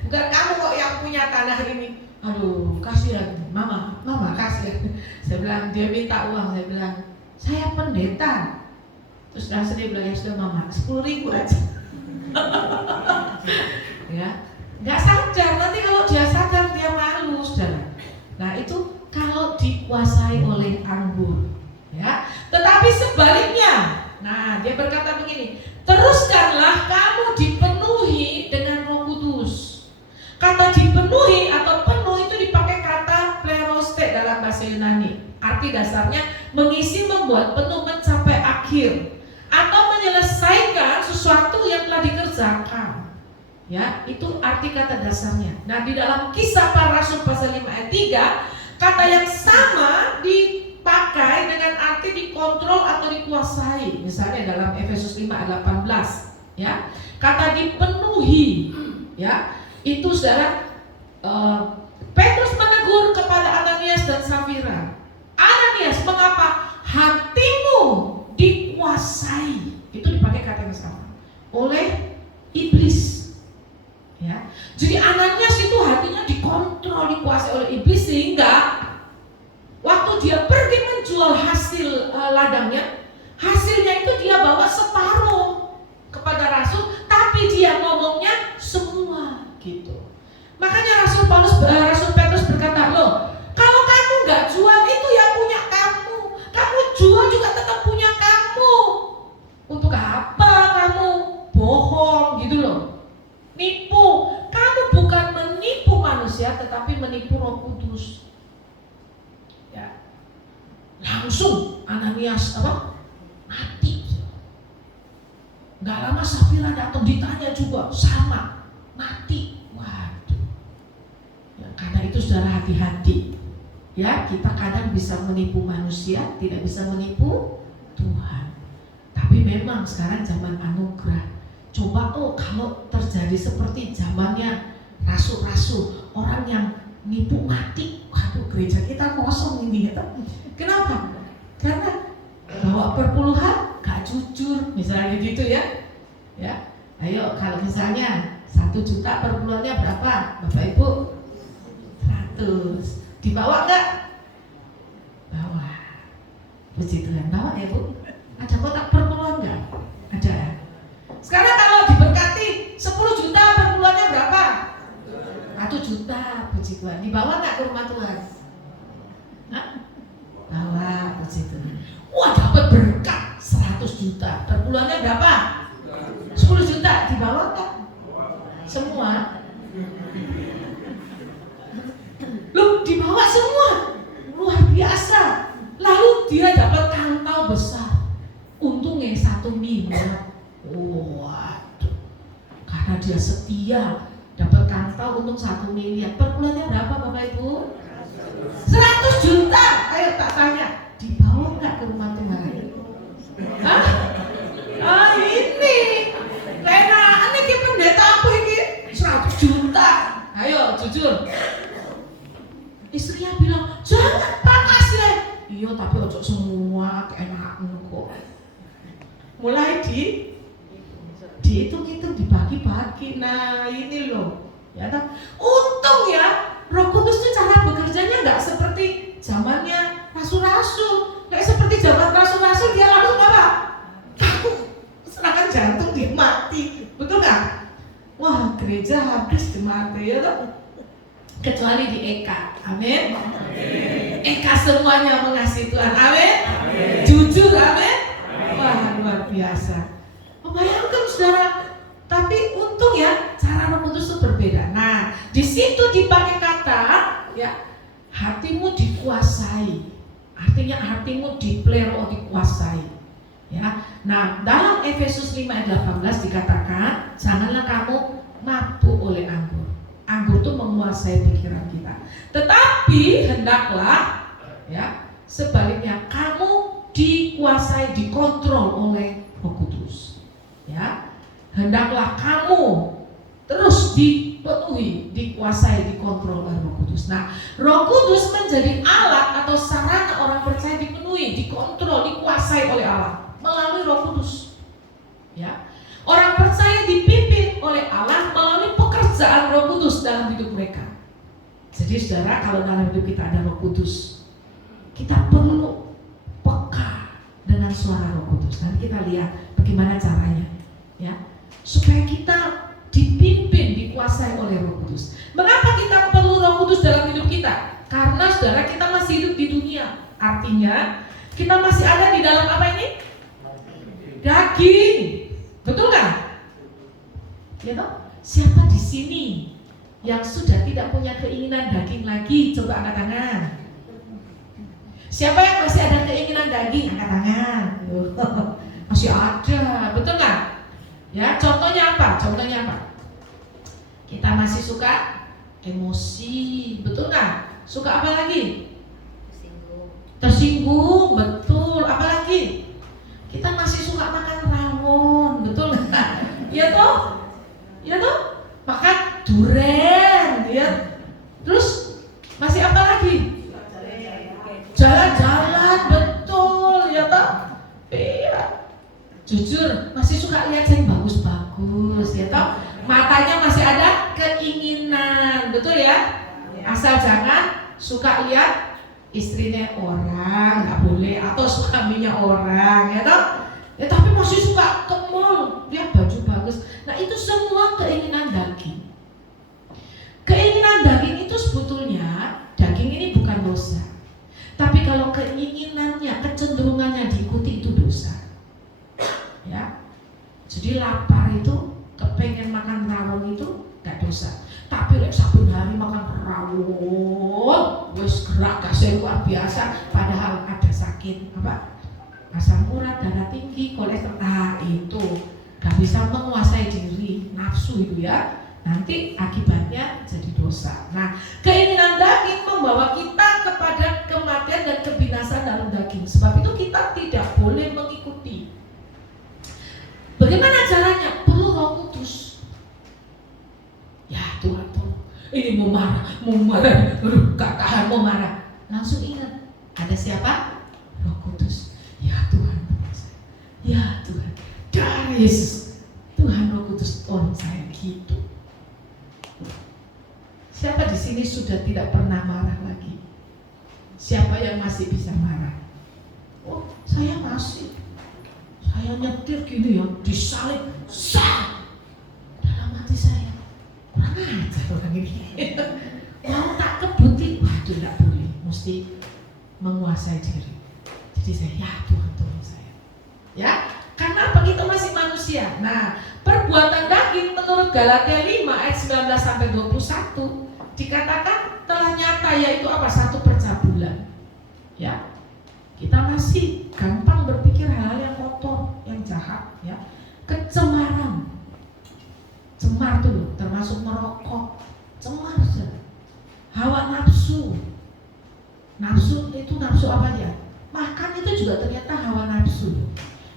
Bukan kamu kok yang punya tanah ini. Aduh, kasihan, mama kasihan. Saya bilang, dia minta uang, saya bilang, saya pendeta. Terus langsung dia bilang, ya sudah mama, 10.000 aja. Ya, nggak sadar, nanti kalau dia sadar dia malu, saudara. Nah itu kalau dikuasai oleh anggur, ya. Tetapi sebaliknya, nah dia berkata begini, teruskanlah kamu dipenuhi dengan Roh Kudus. Kata dipenuhi atau penuh itu dipakai kata pleroste dalam bahasa Yunani. Arti dasarnya mengisi, membuat penuh, mencapai akhir, atau menyelesaikan sesuatu yang telah dikerjakan. Ya, itu arti kata dasarnya. Nah, di dalam Kisah Para Rasul pasal 5 ayat 3, kata yang sama dipakai dengan arti dikontrol atau dikuasai. Misalnya dalam Efesus 5 ayat 18, ya. Kata dipenuhi, ya. Itu saudara, Petrus menegur kepada Ananias dan Safira. Ananias, mengapa hatimu dikuasai? Itu dipakai kata yang sama oleh iblis. Ya. Jadi Ananias itu hatinya dikontrol, dikuasai oleh iblis, sehingga waktu dia pergi menjual hasil ladangnya, hasilnya itu dia bawa separuh kepada rasul, tapi dia ngomongnya semua gitu. Makanya Rasul Petrus berkata, loh, kalau kamu nggak jual itu ya punya kamu jual juga tetap punya kamu. Untuk apa kamu bohong gitu loh? Nipu, kamu bukan menipu manusia tetapi menipu Roh Kudus. Ya. Langsung Ananias mati. Gak lama Safira datang ditanya juga, sama, mati. Waduh. Ya, karena itu saudara hati-hati. Ya, kita kadang bisa menipu manusia, tidak bisa menipu Tuhan. Tapi memang sekarang zaman anugerah. Coba kalau terjadi seperti zamannya rasul-rasul, orang yang nipu mati, waduh gereja kita kosong ini ya. Kenapa? Karena bawa perpuluhan gak jujur, misalnya gitu ya. Ya, ayo kalau misalnya 1 juta perpuluhannya berapa, Bapak Ibu? 100. Dibawa nggak? Bawa. Puji Tuhan, bawa ya Bu. Ada kotak perpuluhan nggak? Ada. Sekarang kalau diberkati 10 juta perpuluhannya berapa? 1 juta, puji Tuhan. Dibawa nggak ke rumah Tuhan? Hah? Bawa, puji Tuhan. Wah, dapat berkat 100 juta. Perpuluhannya berapa? 10 juta. Dibawa nggak? Semua. Loh, dibawa semua. Luar biasa. Lalu dia dapat kantau besar. Untungnya 1 miliar. Waduh, karena dia setia dapat kantau untung 1 miliar. Perpuluhannya berapa Bapak Ibu? 100 juta. Ayo tak tanya, dibawa nggak ke rumah Tuhan? Hah? Ini Lena, ini pendeta aku ini 100 juta. Ayo jujur. Istrinya bilang, jangan pakas ya. Iya, tapi ojo semua, keenakan kok. Mulai dihitung-hitung, dibagi-bagi. Nah ini loh, ya kan? Untung ya, Roh Kudus itu cara bekerjanya nggak seperti zamannya rasul-rasul, nggak seperti zaman rasul-rasul dia langsung apa? Takut serangan jantung dia mati, betul nggak? wah gereja habis jemaat ya toh. Kecuali di Eka, amin. Eka semuanya mengasihi Tuhan, amin. Jujur, amin. Wah luar biasa. Membayangkan saudara, tapi untung ya cara Roh Kudus itu berbeda. Nah di situ dipakai kata ya hatimu dikuasai, artinya hatimu dipelero, dikuasai. Ya, nah dalam Efesus 5 ayat 18 dikatakan janganlah kamu mabuk oleh anggur. Anggur itu menguasai pikiran kita. Tetapi hendaklah ya sebaliknya kamu dikuasai, dikontrol oleh Roh Kudus. Ya, hendaklah kamu terus dipenuhi, dikuasai, dikontrol oleh Roh Kudus. Nah, Roh Kudus menjadi alat atau sarana orang percaya dipenuhi, dikontrol, dikuasai oleh Allah melalui Roh Kudus. Ya, orang percaya dipimpin oleh Allah melalui pekerjaan Roh Kudus dalam hidup mereka. Jadi saudara, kalau dalam hidup kita ada Roh Kudus, kita perlu peka dengan suara Roh Kudus. Nanti kita lihat bagaimana caranya, ya, supaya kita dipimpin, dikuasai oleh Roh Kudus. Mengapa kita perlu Roh Kudus dalam hidup kita? Karena saudara, kita masih hidup di dunia. Artinya kita masih ada di dalam apa ini? Daging. Betul nggak? Ya toh? Siapa di sini yang sudah tidak punya keinginan daging lagi? Coba angkat tangan. Siapa yang masih ada keinginan daging? Angkat tangan. Masih ada, betul nggak? Ya, contohnya apa? Contohnya apa? Kita masih suka emosi, betul nggak? Suka apa lagi? Tersinggung, betul. Apa lagi? Kita masih suka makan rawon, betul nggak? Iya toh? Iya toh? Makan durian, ya. Terus masih apa lagi? Jalan-jalan, betul, ya toh? Iya. Jujur, masih suka lihat yang bagus-bagus, ya toh? Matanya masih ada keinginan, betul ya? Asal jangan suka lihat istrinya orang, nggak boleh, atau suaminya orang, ya toh? Ya tapi masih suka ke mall, lihat baju bagus. Nah itu semua keinginan daging. Keinginan daging itu sebetulnya daging ini bukan dosa. Tapi kalau keinginannya, kecenderungannya diikuti itu dosa. Ya, jadi lapar itu, kepengen makan rawon itu nggak dosa. Tapi lek sabun hari makan rawon, wes gerak kasih luar biasa. Padahal ada sakit apa? Asam urat, darah tinggi, kolesterol. Ah itu nggak bisa menguasai diri, nafsu itu ya. Nanti akibatnya jadi dosa. Nah, keinginan daging membawa kita kepada kematian dan kebinasan dalam daging. Sebab itu kita tidak boleh mengikuti. Bagaimana caranya? Perlu Roh Kudus. Ya Tuhan, ini mau marah, gak tahan mau marah. Langsung ingat, ada siapa? Roh Kudus. Ya Tuhan, ya Tuhan, dari Yesus, Tuhan Roh Kudus tolong saya gitu. Siapa di sini sudah tidak pernah marah lagi? Siapa yang masih bisa marah? Oh, saya masih. Saya nyetir gini ya, disalib, sah. Dalam hati saya, kurang ajar orang ini. Mau tak kebutin, waduh tidak boleh, mesti menguasai diri. Jadi saya, ya Tuhan tolong saya. Ya, karena apa? Kita masih manusia. Nah, perbuatan daging menurut Galatia 5 ayat 19 sampai 21 dikatakan telah nyata, yaitu apa? Satu percabulan. Ya, kita masih gampang berpikir hal-hal yang kotor, yang jahat, ya. Kecemaran, cemar tuh, termasuk merokok, cemar saja. Hawa nafsu, nafsu itu nafsu apa ya? Makan itu juga ternyata hawa nafsu.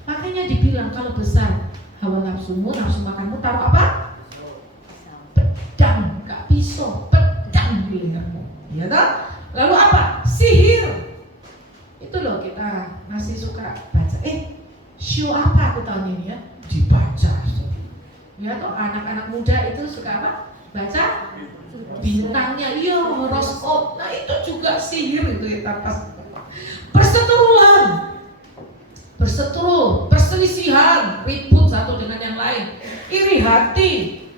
Makanya dibilang kalau besar hawa nafsumu, nafsu makanmu, taruh apa? Pedang, gak pisau, pedang di lehermu. Ya toh? Lalu apa? Sihir. Itu loh kita masih suka baca. Show apa aku tahun ini ya? Dibaca. Ya toh, anak-anak muda itu suka apa? Baca bintangnya, iya, horoskop. Nah itu juga sihir itu ya, pas. Perseteruan, perselisihan, ribut satu dengan yang lain, iri hati,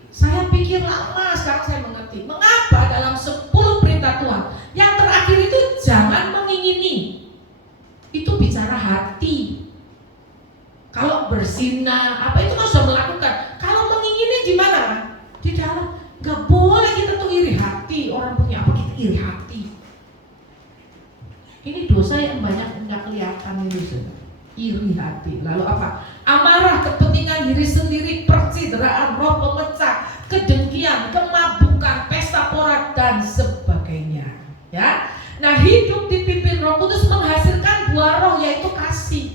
Saya pikir lama, sekarang saya mengerti. Mengapa dalam 10 perintah Tuhan yang terakhir itu jangan mengingini. Itu bicara hati. Kalau berzina, apa itu kan sudah melakukan. Kalau mengingini gimana? Di dalam, gak boleh kita tuh iri hati. Orang punya apa kita iri hati. Ini dosa yang banyak nggak kelihatan itu, iri hati. Lalu apa? Amarah, kepentingan diri sendiri, percideraan, roh pemecah, kedengkian, kemabukan, pesta pora dan sebagainya. Ya. Nah, hidup dipimpin Roh Kudus menghasilkan buah roh, yaitu kasih.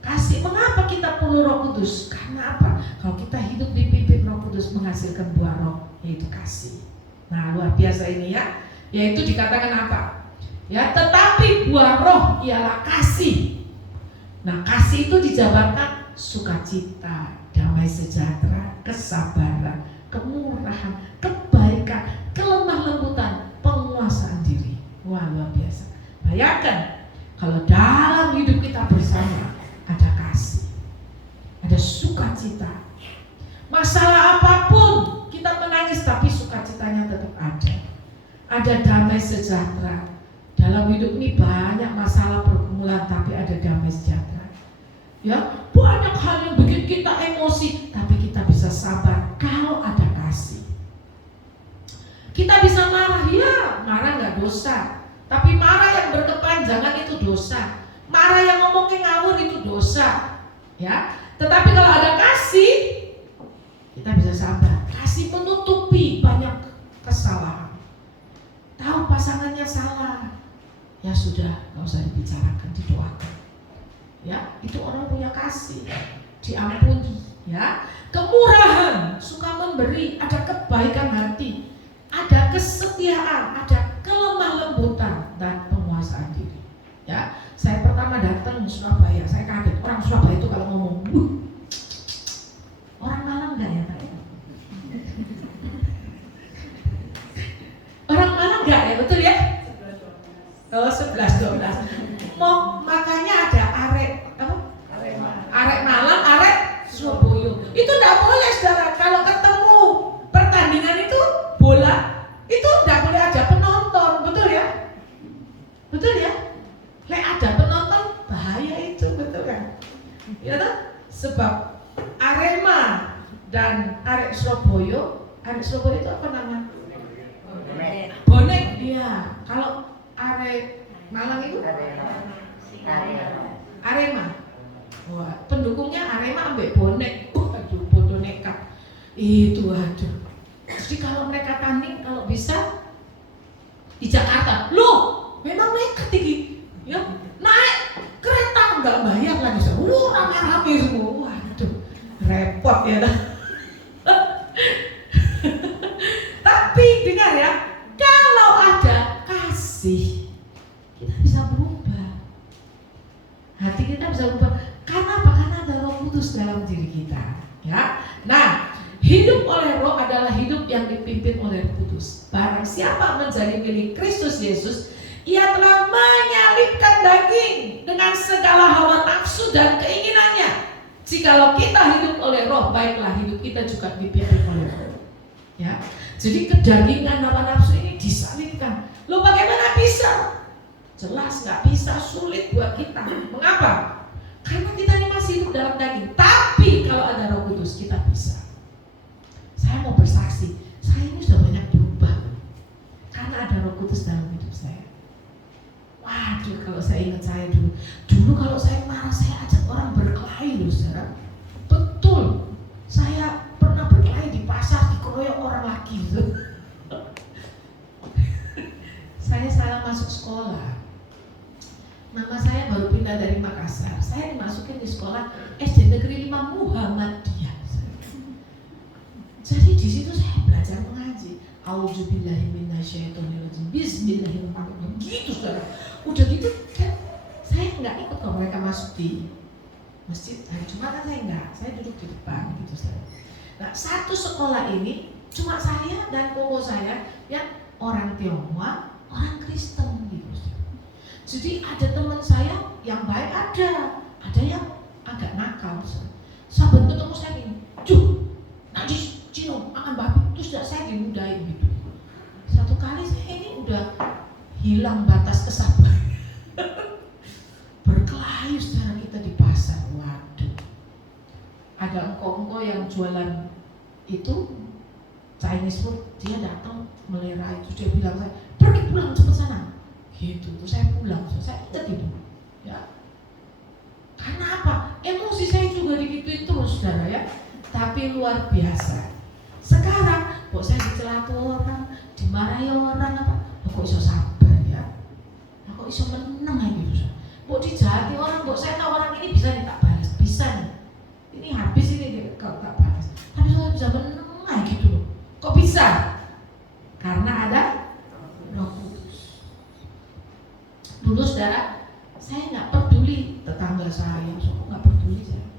Kasih. Mengapa kita perlu Roh Kudus? Karena apa? Kalau kita hidup dipimpin Roh Kudus menghasilkan buah roh, yaitu kasih. Nah, luar biasa ini ya. Yaitu dikatakan apa? Ya, tetapi buah roh ialah kasih. Nah, kasih itu dijabarkan sukacita, damai sejahtera, kesabaran, kemurahan, kebaikan, kelemah lembutan, penguasaan diri. Wah, luar biasa. Bayangkan kalau dalam hidup kita bersama ada kasih, ada sukacita. Masalah apapun kita menangis tapi sukacitanya tetap ada. Ada damai sejahtera. Dalam hidup ini banyak masalah pergumulan tapi ada damai sejahtera. Ya, banyak hal yang bikin kita emosi tapi kita bisa sabar kalau ada kasih. Kita bisa marah, ya, marah nggak dosa. Tapi marah yang berkepanjangan itu dosa. Marah yang ngomongin ngawur itu dosa. Ya, tetapi kalau ada kasih kita bisa sabar. Kasih menutupi banyak kesalahan. Tahu pasangannya salah, ya sudah, nggak usah dibicarakan, didoakan. Ya, itu orang punya kasih, diampuni. Ya, kemurahan, suka memberi, ada kebaikan hati, ada kesetiaan, ada kelemah lembutan dan penguasaan diri. Ya, saya pertama datang di Surabaya, saya kaget. Orang Surabaya itu kalau ngomong, orang Malang nggak ya Pak? Orang Malang nggak ya, betul ya? Oh, 11-12. Makanya ada arek Malang, arek Surabaya. Itu tidak boleh, saudara. Kalau ketemu pertandingan itu bola, itu tidak boleh ada penonton, betul ya? Betul ya? Lek ada penonton bahaya itu, betul kan? Ya toh? Sebab Arema dan arek Surabaya itu apa namanya? Bonek, iya. Kalau arek Malang itu Arema. Wah, pendukungnya Arema ambek bonek. Aduh, bodoh nekat. Itu aduh. Jadi kalau mereka tanding, kalau bisa di Jakarta, loh, memang nekat tinggi. Ya, naik kereta nggak bayar lagi. Rame-rame semua. Waduh, repot ya. Tapi dengar ya, kalau ada kasih, kita bisa berubah. Hati kita bisa berubah. Karena apa? Karena ada Roh Kudus dalam diri kita. Ya. Nah, hidup oleh Roh adalah hidup yang dipimpin oleh Roh Kudus. Barang siapa menjadi milik Kristus Yesus, ia telah menyalibkan daging dengan segala hawa nafsu dan keinginannya. Jikalau kita hidup oleh Roh, baiklah hidup kita juga dipimpin oleh Roh. Ya. Jadi kedagingan hawa nafsu ini disalibkan. Loh, bagaimana bisa? Jelas nggak bisa, sulit buat kita. Mengapa? Karena kita ini masih hidup dalam daging. Tapi kalau ada Roh Kudus kita bisa. Saya mau bersaksi, saya ini sudah banyak berubah karena ada Roh Kudus dalam hidup saya. Waduh, kalau saya ingat saya dulu kalau saya marah saya ajak orang berkelahi loh, saudara. Betul, saya pernah berkelahi di pasar, dikeroyok orang lagi. Saya salah masuk sekolah. Nama saya baru pindah dari Makassar. Saya dimasukin di sekolah SD Negeri 5 Muhammadiyah. Jadi di situ saya belajar mengaji. Auzubillahi minasyaitonirrajim. Bismillahirrahmanirrahim. Gitu, saudara. Udah gitu kan saya nggak ikut kalau mereka masuk di masjid. Cuma kan saya nggak. Saya duduk di depan gitu, saudara. Nah, satu sekolah ini cuma saya dan koko saya yang orang Tionghoa, orang Kristen gitu. Jadi ada teman saya yang baik, ada yang agak nakal. Sahabat ketemu saya gini, najis, Cino, makan babi. Terus saya diludahin gitu. Satu kali saya ini udah hilang batas kesabaran. Berkelahi secara kita di pasar. Waduh. Ada engkau-engkau yang jualan itu Chinese food, dia datang melerai, terus dia bilang saya, pergi pulang cepat sana. Gitu, terus saya pulang, saya ingat itu. Ya. Karena apa? Emosi saya juga digituin terus, saudara ya. Tapi luar biasa. Sekarang, kok saya dicelatu orang, dimarahi orang apa? Kok iso sabar ya? Kok iso menang aja gitu. Kok dijahati orang, kok saya tahu orang ini bisa nih tak balas, bisa nih. Ini habis ini kalau tak balas. Tapi saya bisa menang aja gitu loh. Kok bisa? Karena ada Roh Kudus. Dulu saudara, saya nggak peduli tetangga saya, nggak peduli saya.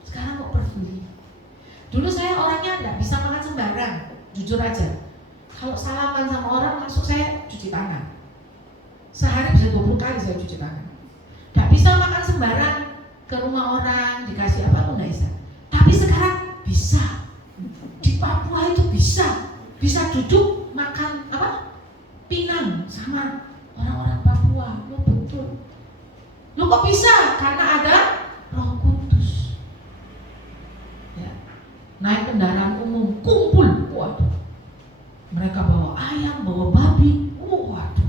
Sekarang kok peduli? Dulu saya orangnya nggak bisa makan sembarang, jujur aja. Kalau salaman sama orang langsung saya cuci tangan. Sehari bisa 20 kali saya cuci tangan. Nggak bisa makan sembarang, ke rumah orang dikasih apa pun nggak bisa. Tapi sekarang bisa. Di Papua itu bisa duduk makan apa? Pinang sama orang-orang Papua. Lo betul. Lo kok bisa? Karena ada Roh Kudus. Ya. Naik kendaraan umum, kumpul, waduh. Mereka bawa ayam, bawa babi, waduh.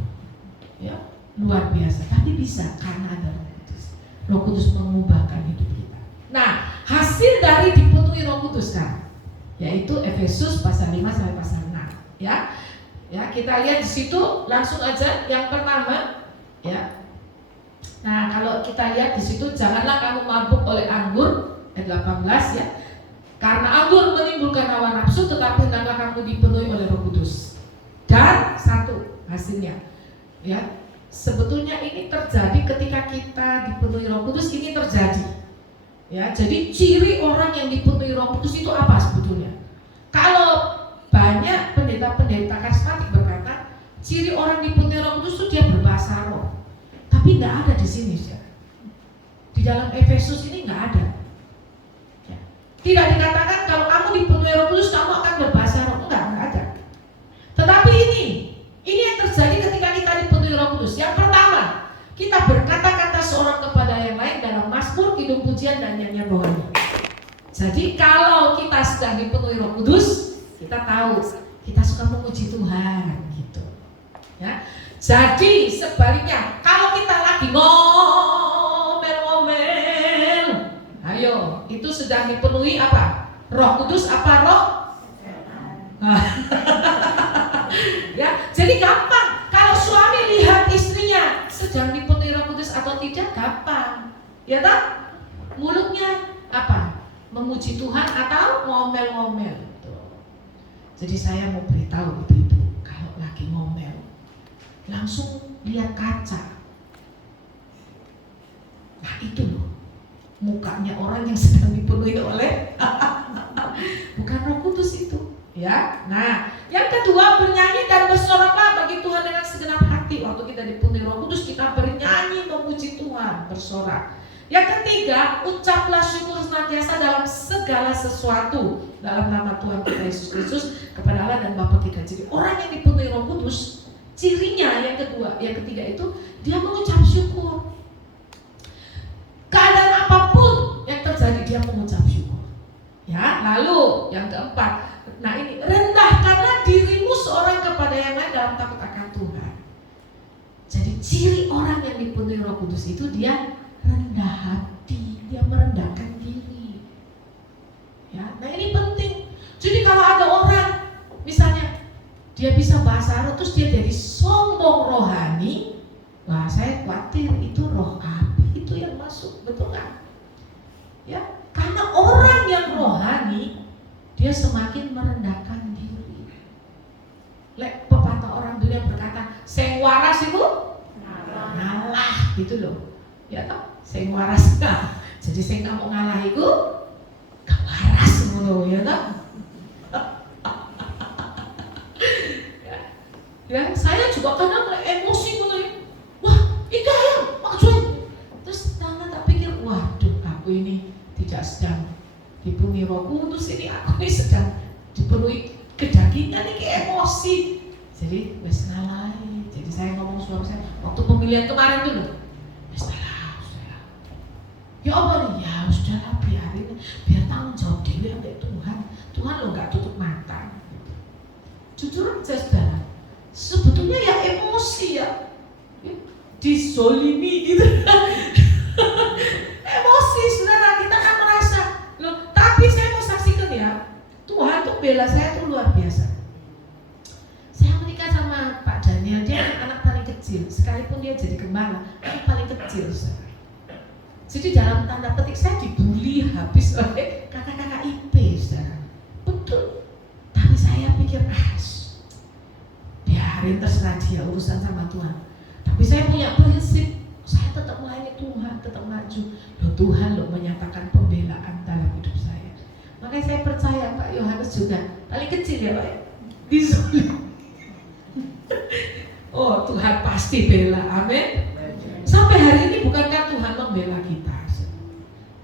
Ya, luar biasa. Tapi bisa karena ada Roh Kudus. Roh Kudus mengubahkan hidup kita. Nah, hasil dari dipenuhi Roh Kudus kan, yaitu Efesus pasal 5 sampai pasal 6. Ya, kita lihat di situ langsung aja yang pertama. Ya, nah kalau kita lihat di situ, janganlah kamu mabuk oleh anggur, ayat 18 ya. Karena anggur menimbulkan hawa nafsu, tetapi hendaklah kamu dipenuhi oleh Roh Kudus. Dan satu hasilnya, ya, sebetulnya ini terjadi ketika kita dipenuhi Roh Kudus. Ini terjadi, ya. Jadi ciri orang yang dipenuhi Roh Kudus itu apa sebetulnya? Kalau banyak pendeta-pendeta karismatik berkata, ciri orang dipenuhi Roh Kudus itu dia berbahasa roh. Tapi nggak ada di sini, ya. Di dalam Efesus ini nggak ada. Ya. Tidak dikatakan kalau kamu dipenuhi Roh Kudus kamu akan berbahasa roh, nggak ada. Tetapi ini yang terjadi ketika kita dipenuhi Roh Kudus. Yang pertama, kita berkata-kata seorang kepada yang lain dalam mazmur, kidung pujian dan nyanyian rohani. Jadi kalau kita sedang dipenuhi Roh Kudus, kita tahu kita suka memuji Tuhan, gitu. Ya. Jadi sebaliknya, kalau kita lagi ngomel-ngomel, ayo, itu sedang dipenuhi apa? Roh Kudus apa roh? Ya, jadi gampang. Kalau suami lihat istrinya sedang dipenuhi Roh Kudus atau tidak, gampang. Ya tak? Mulutnya apa? Memuji Tuhan atau ngomel-ngomel. Jadi saya mau beritahu ibu-ibu, kalau lagi ngomel, langsung lihat kaca. Nah itu loh, mukanya orang yang sedang dipenuhi oleh bukan Roh Kudus itu, ya. Nah, yang kedua, bernyanyi dan bersoraklah bagi Tuhan dengan segenap hati. Waktu kita dipenuhi Roh Kudus, kita bernyanyi memuji Tuhan, bersorak. Yang ketiga, ucaplah syukur senantiasa dalam segala sesuatu dalam nama Tuhan kita Yesus Kristus kepada Allah dan Bapa kita. Jadi orang yang dipenuhi Roh Kudus, cirinya yang ketiga itu dia mengucap syukur. Keadaan apapun yang terjadi dia mengucap syukur. Ya, lalu yang keempat, nah ini, rendahkanlah dirimu seorang kepada yang lain dalam takut akan Tuhan. Jadi ciri orang yang dipenuhi Roh Kudus itu dia rendah hati, dia merendahkan diri. Ya, nah ini penting. Jadi kalau ada orang, misalnya dia bisa bahasa roh terus dia jadi sombong rohani, wah saya khawatir itu roh api itu yang masuk, betul kan? Ya, karena orang yang rohani dia semakin merendahkan diri. Lek pepatah orang dulu yang berkata, sing waras itu ngalah, gitu loh. Ya toh, sing waras. Nah, jadi sing kamu ngalah itu gak waras ngono ya toh. Ya, saya juga kadang emosi ngono. Wah, iki ayam maksud. Terus tangan tak pikir, waduh, aku ini tidak sedang dipenuhi dipenuhi Roh Kudus, ini aku ini sedang dipenuhi kedagingan, ini kayak emosi. Jadi wes ngalai. Jadi saya ngomong suami saya waktu pemilihan kemarin dulu, wes lah, ya Allah nih, ya sudahlah biarin, biar tanggung jawab dewi sampai Tuhan. Tuhan lo nggak tutup mata. Jujur aja saudara, sebetulnya ya emosi ya, dizolimi gitu. Emosi saudara, kita kan merasa loh, tapi saya mau saksikan ya, Tuhan tuh bela saya tuh luar biasa. Saya menikah sama Pak Daniel, dia anak paling kecil, sekalipun dia jadi gembala, anak paling kecil saudara. Jadi dalam tanda petik saya dibully habis oleh kakak-kakak IP saudara. Betul. Tapi saya pikir biarin terserah dia, urusan sama Tuhan. Tapi saya punya prinsip, saya tetap melayani Tuhan, tetap maju. Loh Tuhan loh menyatakan pembelaan dalam hidup saya. Makanya saya percaya Pak Yohanes juga paling kecil ya Pak, disulit. Oh Tuhan pasti bela, amin. Sampai hari ini bukankah Tuhan membela kita?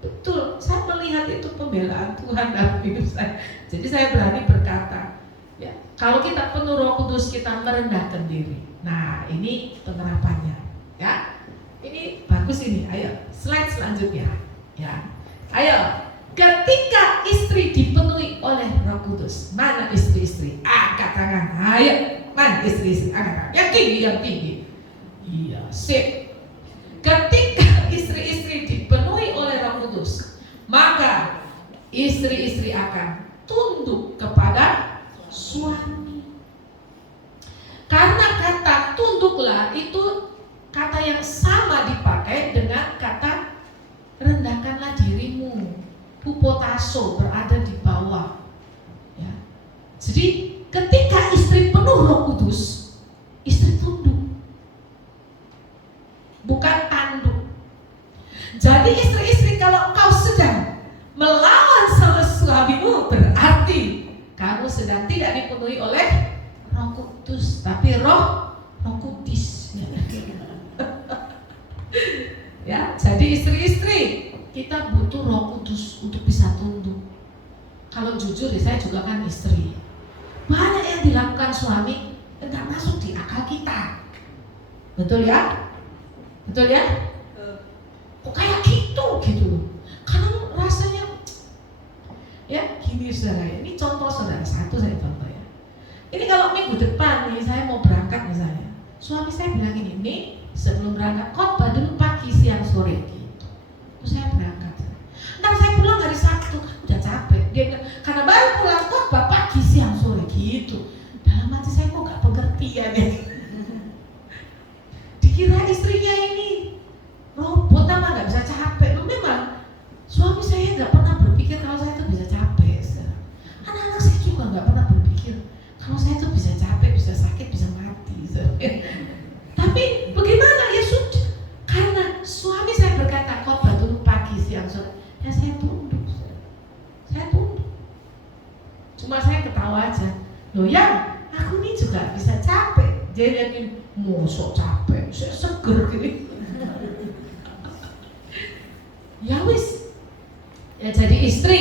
Betul, saya melihat itu pembelaan Tuhan dalam hidup saya. Jadi saya berani berkata, ya, kalau kita penuh Roh Kudus, kita merendahkan diri. Nah, ini penerapannya, ya. Ini bagus ini. Ayo, slide selanjutnya, ya. Ayo, ketika istri dipenuhi oleh Roh Kudus, mana istri-istri? Angkat tangan. Ayo, mana istri-istri? Angkat tangan. Yang tinggi, yang tinggi. Iya, sip. Ketika istri-istri dipenuhi oleh Roh Kudus, maka istri-istri akan tunduk kepada suami. Karena kata tunduklah itu kata yang sama dipakai dengan kata rendahkanlah dirimu. Hupotasso, berada di bawah. Ya. Jadi ketika istri penuh Roh Kudus, istri tunduk, bukan tanduk. Jadi istri-istri, kalau engkau sedang melawan sama suamimu, berarti kamu sedang tidak dipenuhi oleh Roh Kudus, tapi Roh Kudus. Ya, jadi istri-istri, kita butuh Roh Kudus untuk bisa tunduk. Kalau jujur ya, saya juga kan istri. Banyak yang dilakukan suami enggak masuk di akal kita. Betul ya? Betul ya? Kok kayak gitu? Karena rasanya ya gini saudara, ini contoh saudara, satu saya contoh ya. Ini kalau minggu depan nih saya mau berangkat misalnya, suami saya bilang ini, nih sebelum berangkat khotbah dulu pagi, siang, sore gitu. Terus saya berangkat. Ntar saya pulang hari Sabtu, kan udah capek. Dia bilang, karena baru pulang khotbah pagi, siang, sore gitu. Dalam hati saya kok gak pengertian ya. Dikira istrinya ini robot apa gak bisa capek. Loh memang suami saya gak pernah berpikir kalau saya itu bisa capek. Anak-anak saya juga gak pernah berpikir kalau saya itu bisa capek, bisa sakit, bisa mati. Tapi bagaimana ya sudah. Karena suami saya berkata khotbah dulu pagi, siang, sore, ya saya tunduk. Saya tunduk. Cuma saya ketawa aja. Loh ya, aku ini juga bisa capek. Dia liatin, mosok capek, saya seger gini. Ya wis. Ya jadi istri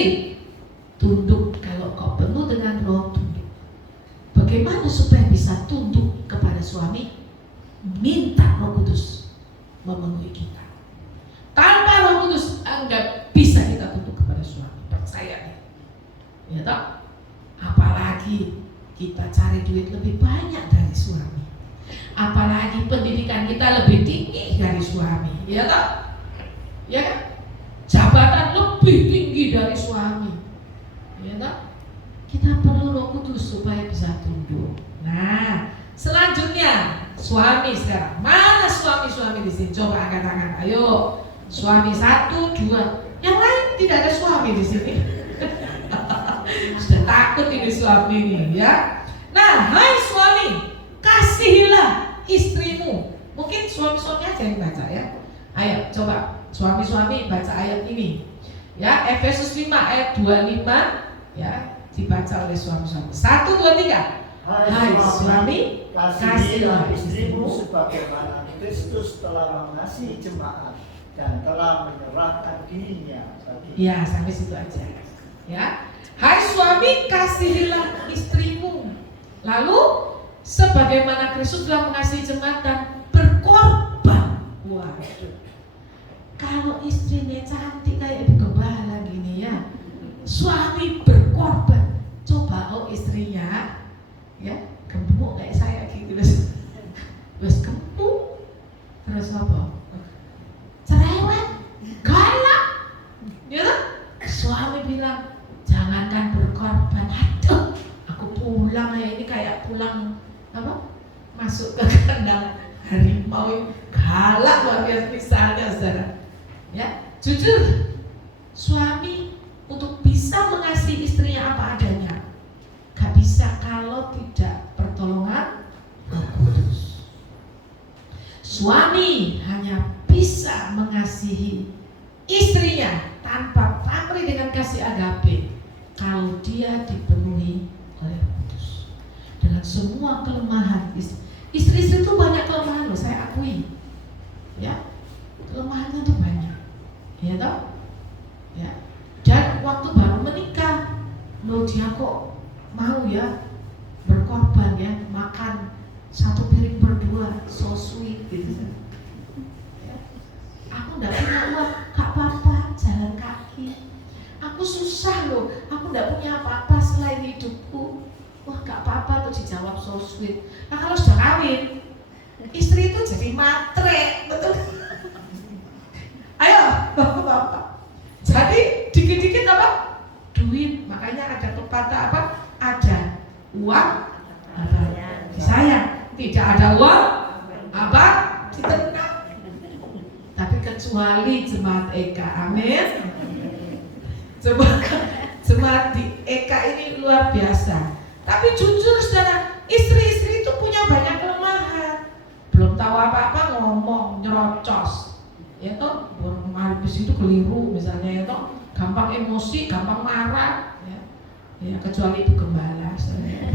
tunduk. Kalau kau penuh dengan Roh, tunduk. Bagaimana supaya bisa tunduk kepada suami? Minta Roh Kudus memenuhi kita. Tanpa Roh Kudus enggak bisa kita tunduk kepada suami. Percaya nih. Ya toh? Apalagi kita cari duit lebih banyak dari suami. Apalagi pendidikan kita lebih tinggi dari suami. Ya toh? Ya kan? Jabatan lebih tinggi dari suami. Ya toh? Kita perlu Roh Kudus supaya bisa tunduk. Nah, selanjutnya suami sekarang. Mana suami-suami di sini? Coba angkat tangan. Ayo. Suami 1, 2. Yang lain tidak ada suami di sini. Sudah takut ini suami ini ya. Nah, hai suami, kasihilah istrimu. Mungkin suami-suami aja yang baca ya. Ayo coba suami-suami baca ayat ini. Ya, Efesus 5 ayat 25 ya, dibaca oleh suami-suami. 1, 2, 3. Hai suami, kasihilah istrimu sebagaimana Kristus telah mengasihi jemaat dan telah menyerahkan dirinya bagi. Ya, sampai situ aja. Ya, hai suami, kasihilah istrimu. Lalu sebagaimana Kristus telah mengasihi jemaat dan berkorban. Waduh. Kalau istrinya cantik kayak ibu gembala gini ya, suami berkorban. Coba istrinya ya gemuk kayak saya gitu, terus gemuk, terus apa? Cerewet, galak, ya kan? Suami bilang jangankan berkorban, aduh, aku pulang ya ini kayak pulang apa? Masuk ke kandang harimau, galak luar biasa misalnya, saudara. Ya, jujur, suami untuk bisa mengasihi istrinya apa adanya, gak bisa kalau tidak pertolongan Roh Kudus. Suami hanya bisa mengasihi istrinya tanpa pamrih dengan kasih agape kalau dia dipenuhi oleh Roh Kudus. Dengan semua kelemahan istri-istri itu banyak kelemahan loh, saya akui. Ya, kelemahannya itu banyak. Ya toh? Ya. Dan waktu baru menikah, loh dia kok mau ya berkorban ya, makan satu piring berdua, so sweet gitu. Ya. Aku enggak punya uang, gak apa-apa, jalan kaki. Aku susah loh, aku enggak punya apa-apa selain hidupku. Wah gak apa-apa tuh dijawab so sweet. Nah kalau sudah kawin, istri itu jadi matre, betul? Ayo, bapak-bapak. Jadi dikit-dikit apa? Duit. Makanya ada pepatah apa? Ada uang apa? Disayang. Tidak ada uang apa? Ditenang. Tapi kecuali jemaat Eka, amin. Jemaat di Eka ini luar biasa. Tapi jujur saudara, istri-istri itu punya banyak kelemahan. Belum tahu apa-apa ngomong nyerocos. Ya toh, habis itu keliru misalnya ya toh, gampang emosi, gampang marah ya. Ya kecuali ibu gembala,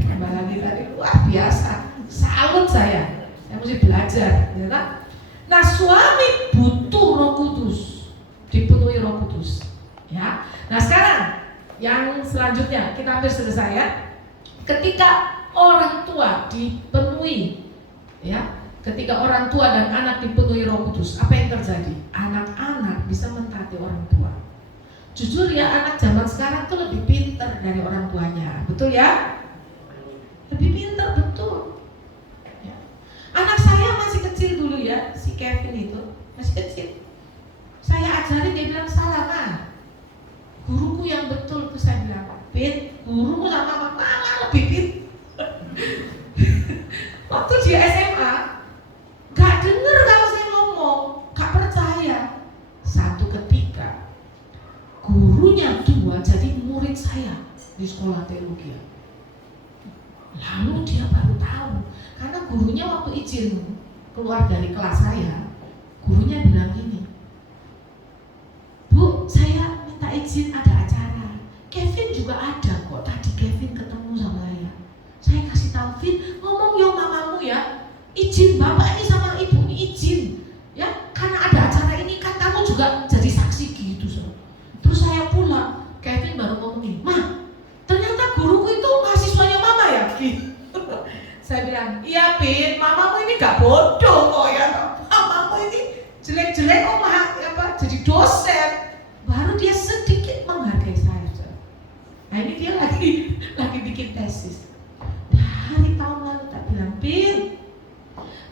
gembala kita ini luar biasa, salut saya mesti belajar ya toh? Nah suami butuh Roh Kudus, dipenuhi Roh Kudus ya. Nah sekarang yang selanjutnya kita hampir selesai ya. Ketika orang tua dipenuhi ya, ketika orang tua dan anak dipenuhi Roh Kudus, apa yang terjadi? Anak-anak bisa mentaati orang tua. Jujur ya, anak zaman sekarang tuh lebih pintar dari orang tuanya, betul ya? Lebih pintar, betul ya. Anak saya masih kecil dulu ya, si Kevin itu masih kecil. Saya ajarin, dia bilang salah mah. Guruku yang betul, tuh saya bilang, Pin, gurumu sama mama lebih pintar. Waktu dia SMA gak denger kalau saya ngomong, gak percaya. Satu ketika gurunya dua jadi murid saya di sekolah teologi. Lalu dia baru tahu, karena gurunya waktu izin keluar dari kelas saya, gurunya bilang gini, Bu, saya minta izin ada acara. Kevin juga ada kok, tadi Kevin ketemu sama saya. Saya kasih tahu, Vin, ngomong yo mamamu ya, izin bapak ini sama ibu ini izin ya, karena ada acara ini kan kamu juga jadi saksi gitu. Terus saya pulang, Kevin baru ngomong gini, Ma, ternyata guruku itu mahasiswanya mama ya gitu. Saya bilang, iya Vin, mamamu ini gak bodoh kok ya, mamamu ini jelek-jelek kok jadi dosen. Baru dia sedikit menghargai saya. Nah ini dia lagi bikin tesis. Dari tahun lalu tak bilang, Pin,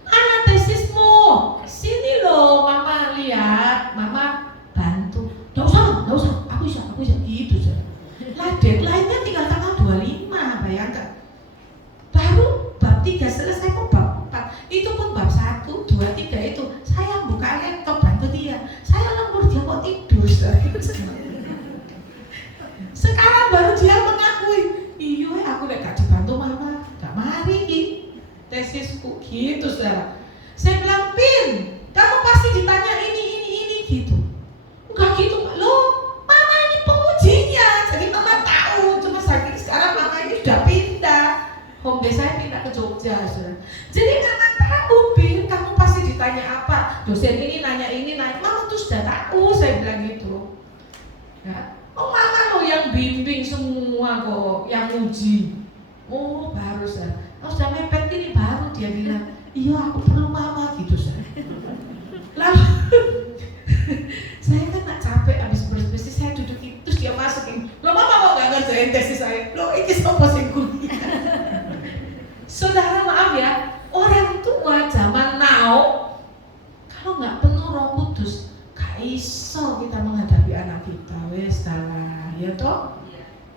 mana tesismu? Sini loh, mama lihat, mama bantu. Nggak usah, aku bisa, gitu saja. Lah deadline-nya tinggal tanggal 25, bayangkan. Baru bab 3 selesai, mau bab 4. Itu pun bab 1, 2, 3 itu. Saya buka laptop bantu dia. Saya lembur, dia kok tidur. Sekarang baru dia mengakui, iya aku gak dibantu mama, gak mari tesisku gitu saudara. Saya bilang, Pin, kamu pasti ditanya ini gitu. Enggak gitu, loh mama ini pengujinya, jadi mama tahu. Cuma sekarang mama ini sudah pindah, home base saya pindah ke Jogja saudara. Jadi mama tahu, Pin, kamu pasti ditanya apa, dosen ini nanya, mama tuh sudah tahu, saya bilang gitu ya. Oh mama lo yang bimbing semua kok, yang uji. Oh baru saya, sudah mepet ini baru dia bilang, iya aku perlu mama gitu saya. Lalu saya kan nak capek habis bersih-bersih, saya duduk itu, terus dia masukin, lo mama mau gak ngerjain tesis saya? Lo ini sopo sing kuliah. Saudara maaf ya, orang tua zaman now kalau nggak penuh Roh Kudus, gak iso kita menghadapi anak kita. Wes salah, ya toh?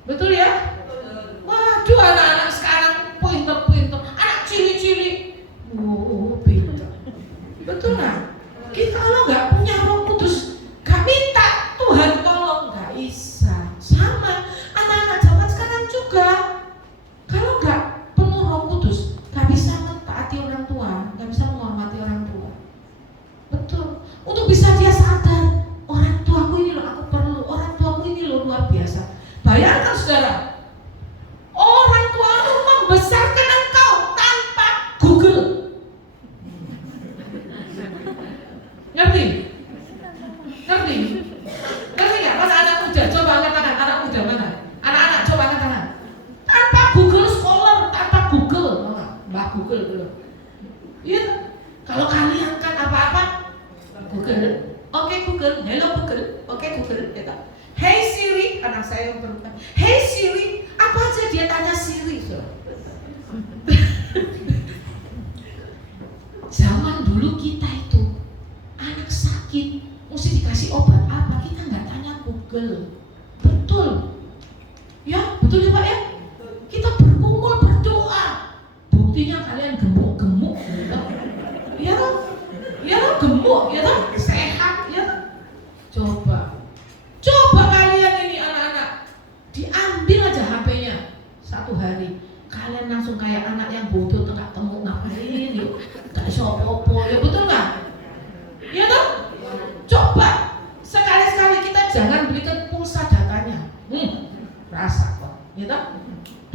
Betul ya? Waduh, anak-anak sekarang pinter-pinter, anak cili-cili, pinter. Betul nggak? Kita kalau nggak punya Roh Kudus, gak minta Tuhan tolong, gak bisa. Sama anak-anak zaman sekarang juga, kalau nggak penuh Roh Kudus, gak bisa mentaati orang tua, gak bisa menghormati orang tua. Betul. Untuk bisa dia sadar, orang tuaku ini loh aku perlu, orang tuaku ini loh luar biasa. Bayangkan saudara, orang tuamu membesarkan engkau tanpa Google. Ngerti? Ngerti? Ngerti nggak? Mana anak muda? Coba angkat tangan. Anak muda mana? Anak-anak coba angkat tangan. Tanpa Google Scholar, tanpa Google, Mbak Google belum. Iya. Kalau kalian kan apa-apa, Google. Oke Google, hello Google. Oke Google, ya. Hey Siri, anak saya yang perempuan. Hey Siri, apa aja dia tanya Siri. Zaman dulu kita itu anak sakit mesti dikasih obat apa, kita nggak tanya Google. Betul ya, betul ya Pak ya. Kita berkumpul berdoa, buktinya kalian gemuk-gemuk ya toh, ya toh, gemuk ya toh, sehat ya toh. Coba kalian ini anak-anak, diambil aja HP-nya satu hari, kalian langsung kayak anak yang bodoh tengah temu ngapain yuk, gak iso apa-apa ya, betul nggak? Ya toh? Coba sekali-sekali kita jangan berikan pulsa datanya, rasa kok, ya toh?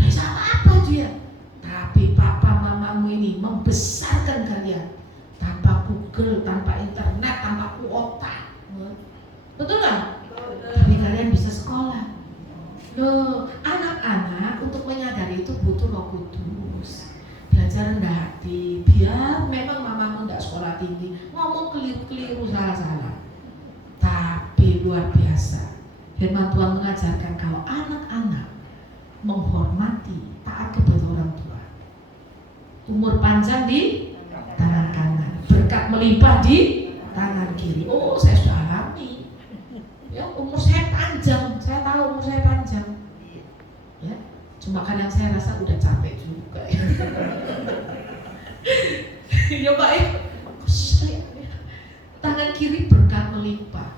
Rasa apa dia? Tapi papa mamamu ini membesarkan kalian tanpa Google, tanpa internet, tanpa kuota, betul nggak? Tapi kalian bisa sekolah. Loh, anak-anak untuk menyadari itu butuh Roh Kudus. Belajar rendah hati, biar memang mamamu enggak sekolah tinggi, ngomong keliru-keliru, salah-salah. Tapi luar biasa, firman Tuhan mengajarkan kalau anak-anak menghormati, taat kepada orang tua. Umur panjang di tangan kanan, berkat melimpah di tangan kiri. Oh, saya sudah alami. Ya, umur saya panjang, saya tahu umur saya panjang. Ya, cuma kadang saya rasa udah capek juga. Ya Pak ya, tangan kiri berkat melimpah.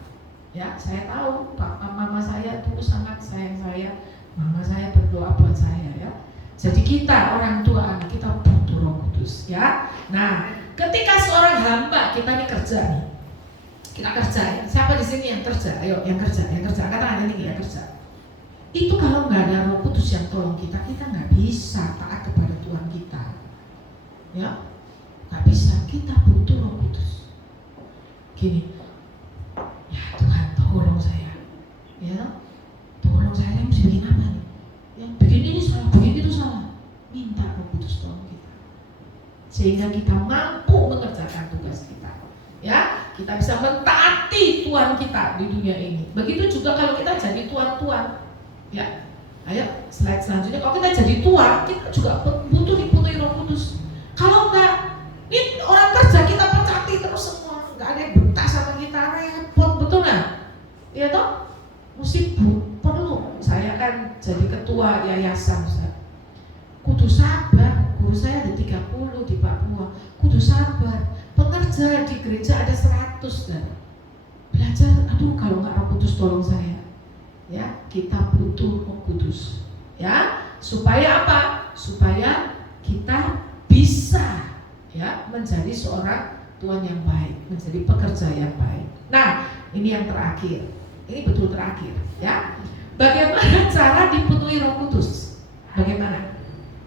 Ya, saya tahu papa mama saya dulu sangat sayang saya, mama saya berdoa buat saya ya. Jadi kita orang tua anak kita butuh Roh Kudus ya. Nah, ketika seorang hamba, kita nih kerja nih. Kita kerja ya. Siapa di sini yang kerja? Ayo, yang kerja. Katakan ini yang kerja. Itu kalau nggak ada Roh Kudus yang tolong kita nggak bisa taat kepada Tuhan kita. Ya, nggak bisa. Kita butuh Roh Kudus. Gini, ya Tuhan tolong saya. Ya, tolong saya mesti bikin apa nih? Ya, bikin ini salah, bikin itu salah. Minta Roh Kudus tolong kita, sehingga kita mampu mengerjakan tugas kita. Ya, kita bisa mentaati Tuhan kita di dunia ini. Begitu juga kalau kita jadi tuan-tuan. Ya, ayo slide selanjutnya. Kalau kita jadi tuan, kita juga butuh dipenuhi Roh Kudus. Kalau enggak, ini orang kerja kita pecati terus semua, enggak ada yang betah sama kita, repot, betul nggak? Iya toh? Mesti perlu. Saya kan jadi ketua yayasan, Ustaz. Kudu sabar. Guru saya ada 30 di Papua. Kudu sabar. Pengerja di gereja ada 100 dan belajar. Aduh, kalau nggak Roh Kudus tolong saya. Ya, kita butuh Roh Kudus. Ya, supaya apa? Supaya kita bisa ya menjadi seorang tuan yang baik, menjadi pekerja yang baik. Nah, ini yang terakhir. Ini betul terakhir. Ya, bagaimana cara dipenuhi Roh Kudus? Bagaimana?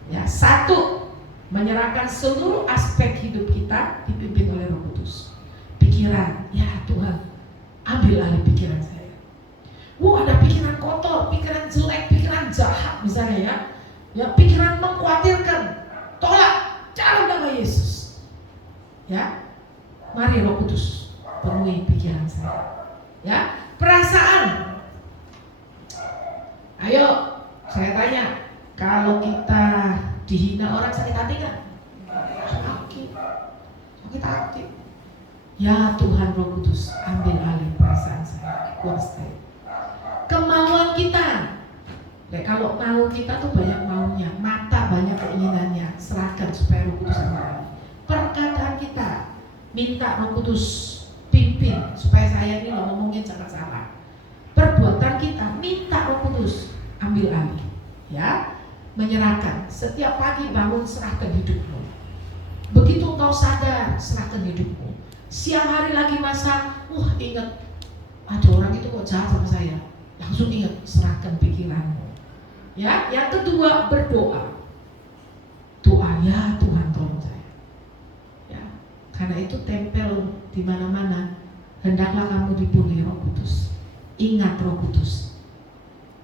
Ya, satu, menyerahkan seluruh aspek hidup kita dipimpin oleh Roh Kudus. Pikiran, ya Tuhan, ambil alih pikiran saya. Ada pikiran kotor, pikiran jelek, pikiran jahat misalnya ya, pikiran mengkhawatirkan, tolak dalam nama Yesus. Ya, mari Roh Kudus penuhi pikiran saya. Ya, perasaan. Ayo, saya tanya, kalau kita dihina orang sakit hati nggak? Sakit hati. Ya Tuhan Roh Kudus, ambil alih perasaan saya, kuasai. Kemauan kita. Kalau mau kita tuh banyak maunya, mata banyak keinginannya, serahkan supaya Roh Kudus ambil alih. Perkataan kita, minta Roh Kudus pimpin supaya saya ini ngomongnya jangan salah. Perbuatan kita, minta Roh Kudus ambil alih. Ya, menyerahkan. Setiap pagi bangun, serahkan hidupmu. Begitu kau sadar, serahkan hidupmu. Siang hari lagi masak, ingat ada orang itu kok jahat sama saya. Langsung ingat, serahkan pikiranmu. Ya, yang kedua berdoa. Doa, ya Tuhan tolong saya. Ya, karena itu tempel di mana-mana. Hendaklah kamu dipenuhi Roh Kudus. Ingat Roh Kudus.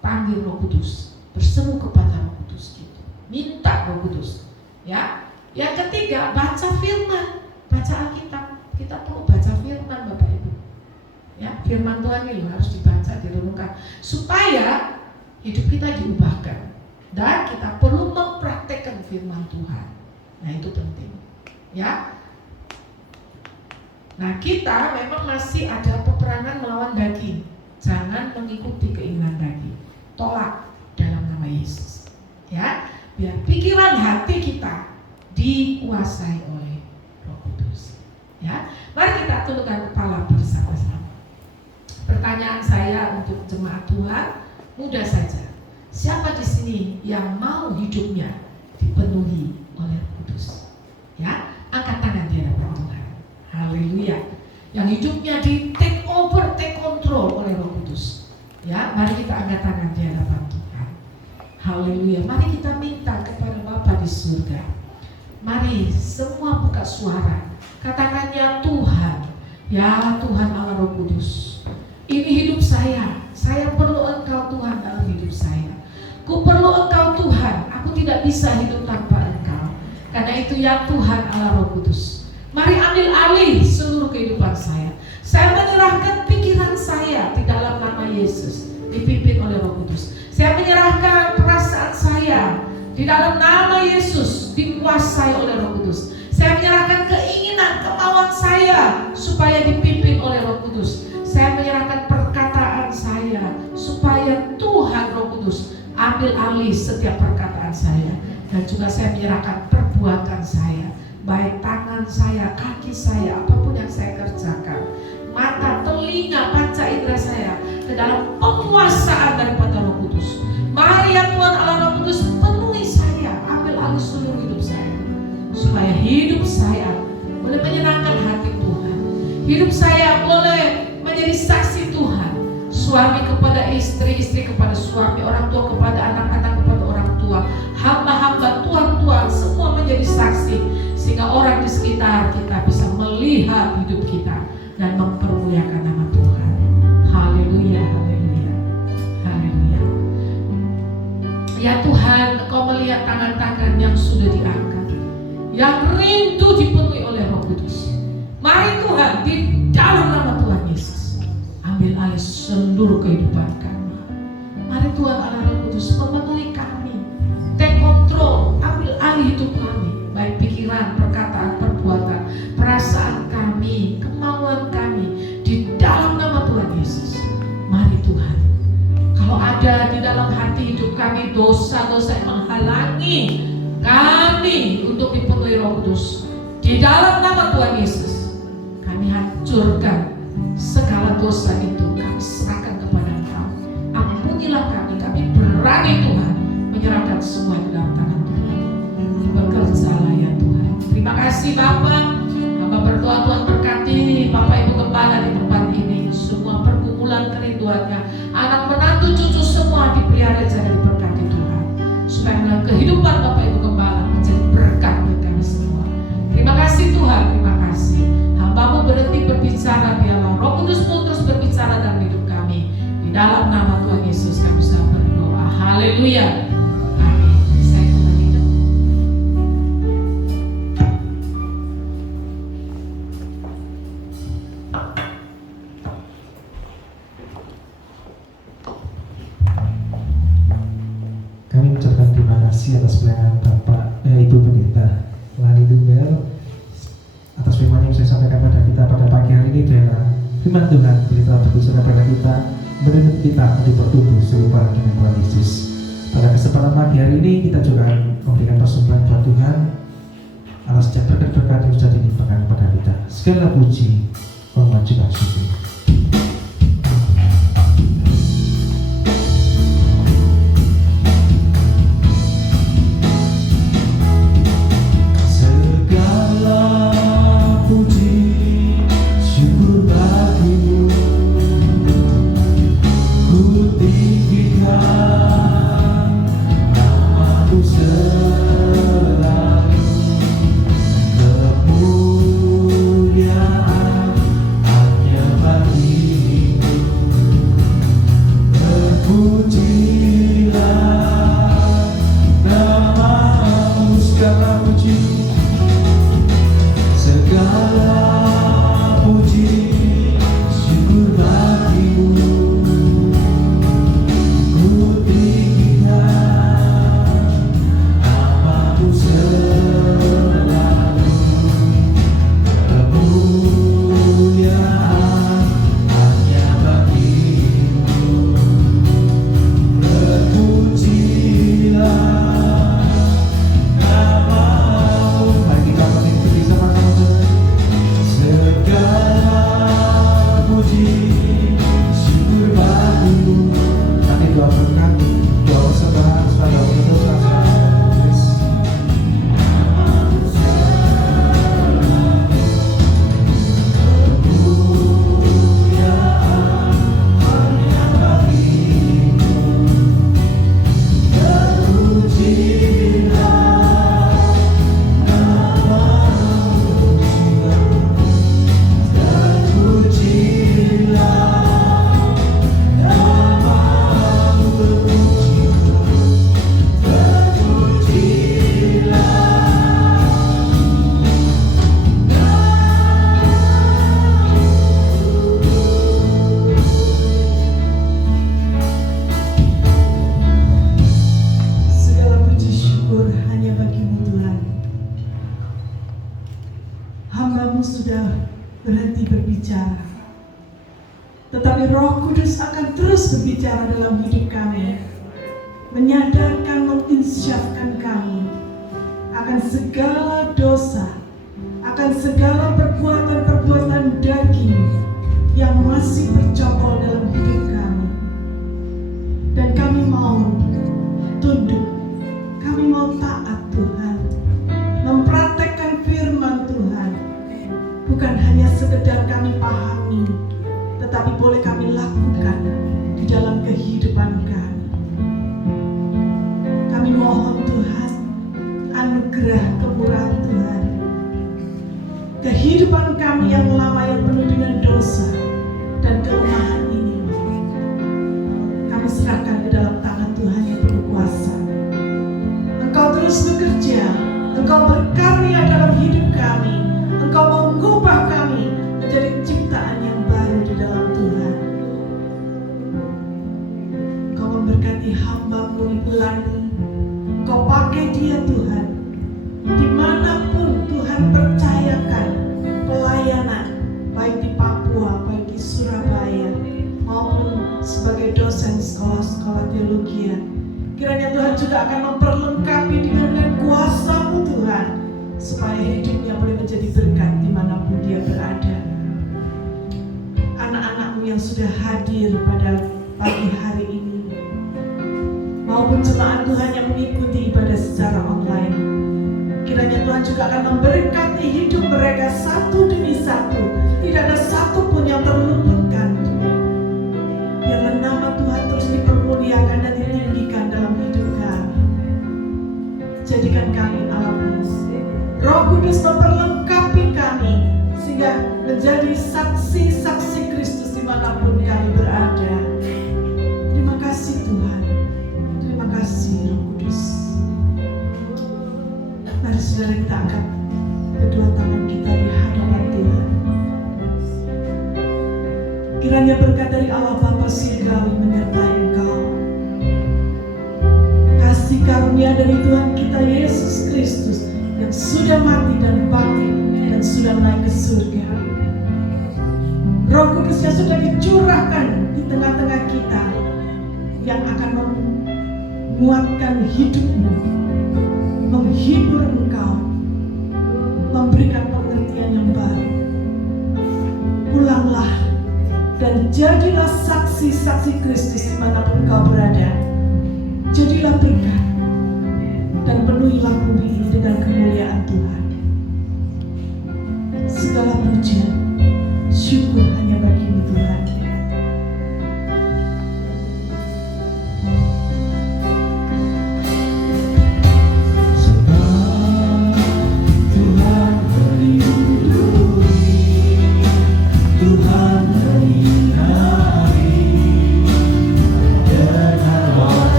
Panggil Roh Kudus. Berseru kepada Roh Kudus gitu. Minta Roh Kudus. Ya. Yang ketiga, baca firman. Baca Alkitab. Kita perlu baca firman Bapak Ibu. Ya, firman Tuhan ini harus dibaca, direnungkan supaya hidup kita diubahkan. Dan kita perlu mempraktekkan firman Tuhan. Nah, itu penting. Ya. Nah, kita memang masih ada peperangan melawan daging. Jangan mengikuti keinginan daging. Tolak dalam nama Yesus. Ya, biar pikiran hati kita dikuasai oleh Roh Kudus. Ya, mari kita tundukkan kepala bersama-sama. Pertanyaan saya untuk jemaat Tuhan mudah saja. Siapa di sini yang mau hidupnya dipenuhi oleh Roh Kudus? Ya, angkat tangan di hadapan Tuhan. Haleluya. Yang hidupnya di take over, take control oleh Roh Kudus. Ya, mari kita angkat tangan di hadapan Tuhan. Haleluya. Mari kita minta kepada Bapa di surga. Mari semua buka suara. Katakan, ya Tuhan. Ya Tuhan Allah Roh Kudus. Ini hidup saya. Saya perlu Engkau Tuhan dalam hidup saya. Ku perlu Engkau Tuhan. Aku tidak bisa hidup tanpa Engkau. Karena itu ya Tuhan Allah Roh Kudus. Mari ambil alih seluruh kehidupan saya. Saya menyerahkan pikiran saya di dalam nama Yesus, dipimpin oleh Roh Kudus. Saya menyerahkan perasaan saya di dalam nama Yesus, dikuasai oleh Roh Kudus. Saya menyerahkan keinginan, kemauan saya supaya dipimpin oleh Roh Kudus. Saya menyerahkan perkataan saya supaya Tuhan Roh Kudus ambil alih setiap perkataan saya. Dan juga saya menyerahkan perbuatan saya, baik tangan saya, kaki saya, apapun yang saya kerjakan, mata, telinga, panca indera saya, ke dalam penguasaan daripada Roh Kudus. Mari ya Tuhan Allah Roh Kudus, penuhi saya, ambil alih seluruh hidup saya, supaya hidup saya boleh menyenangkan hati Tuhan. Hidup saya boleh menjadi saksi Tuhan. Suami kepada istri, istri kepada suami, orang tua kepada anak-anak, kepada orang tua, hamba-hamba, tuan-tuan, semua menjadi saksi, sehingga orang di sekitar kita bisa melihat hidup kita dan mempermuliakan nama Tuhan. Haleluya, haleluya, haleluya. Ya Tuhan, Engkau melihat tangan-tangan yang sudah diangkat, yang rindu dipenuhi oleh Roh Kudus. Mari Tuhan, di dalam nama Tuhan Yesus, ambil alih seluruh kehidupan kami. Mari Tuhan Allah Roh Kudus, memenuhi kami, take control, ambil alih hidup kami, baik pikiran, perkataan, perbuatan, perasaan kami, kemauan kami, di dalam nama Tuhan Yesus. Mari Tuhan, kalau ada di dalam hati hidup kami dosa-dosa yang menghalangi kami untuk dipenuhi Roh Kudus, di dalam nama Tuhan Yesus, kami hancurkan segala dosa itu, kami serahkan kepada Engkau. Ampunilah kami berani Tuhan menyerahkan semua di dalam tangan Tuhan. Bekerjalah ya Tuhan. Terima kasih Bapa. Hamba berdoa Tuhan berkati Bapak Ibu Gembala di tempat ini, semua pergumulan kerinduannya, anak menantu cucu semua dipelihara jaga diberkati Tuhan, supaya dalam kehidupan Bapak Ibu Gembala menjadi berkat bagi kami semua. Terima kasih Tuhan, terima kasih. Hamba-Mu berhenti berbicara, biarlah Roh Kudus-Mu terus berbicara dalam hidup kami, di dalam nama Firman Tuhan berita berbicara pada kita, menuntut kita untuk bertumbuh serupa dengan Tuhan Yesus. Pada kesempatan pagi hari ini kita juga memberikan persembahan buat Tuhan atas setiap berkat-berkat yang sudah dilimpahkan kepada kita. Segala puji, hormat juga syukur. Hambamu sudah berhenti berbicara, tetapi Roh Kudus akan terus berbicara dalam hidup kami, menyadarkan, menginsyafkan kami akan segala dosa, akan segala perbuatan-perbuatan daging yang masih bercokol dalam hidup kami. Dan kami mau tunduk, kami mau taat Tuhan, mempraktekkan firman Tuhan. Bukan hanya sekedar kami pahami, tetapi boleh kami lakukan di dalam kehidupan kami. Kami mohon Tuhan, anugerah kemurahan Tuhan. Kehidupan kami yang lama yang penuh dengan dosa dan kelemahan ini, kami serahkan ke dalam tangan Tuhan yang penuh kuasa. Engkau terus bekerja, Engkau berkarya dalam hidup kami. Engkau mengubah kami menjadi ciptaan yang baru di dalam Tuhan. Engkau memberkati hamba-Mu di Pelani. Engkau pakai dia Tuhan, dimanapun Tuhan percayakan pelayanan, baik di Papua, baik di Surabaya, maupun sebagai dosen sekolah-sekolah teologi. Kiranya Tuhan juga akan memperlengkapi dengan kuasa-Mu Tuhan, supaya hidupnya boleh menjadi berkat dimanapun dia berada. Anak-anak-Mu yang sudah hadir pada pagi hari ini, maupun jemaat Tuhan yang mengikuti ibadah secara online, kiranya Tuhan juga akan memberkati hidup mereka satu demi satu. Tidak ada satu pun yang terluputkan. Biarlah nama Tuhan terus dipermuliakan dan ditinggikan dalam hidup kami. Jadikan kami alat-Mu. Roh Kudus memperlengkapi kami sehingga menjadi saksi-saksi Kristus dimanapun kami berada. Terima kasih Tuhan. Terima kasih Roh Kudus. Mari saudara kita angkat kedua tangan kita di hadapan Tuhan. Kiranya berkat dari Allah Bapa Surgawi menyertai engkau. Kasih karunia dari Tuhan kita Yesus Kristus yang sudah mati dan bangkit dan sudah naik ke surga, Roh Kudus yang sudah dicurahkan di tengah-tengah kita, yang akan menguatkan hidupmu, menghibur engkau, memberikan pengertian yang baru. Pulanglah dan jadilah saksi-saksi Kristus dimanapun kau berada. Jadilah berkat dan penuhilah bumi ini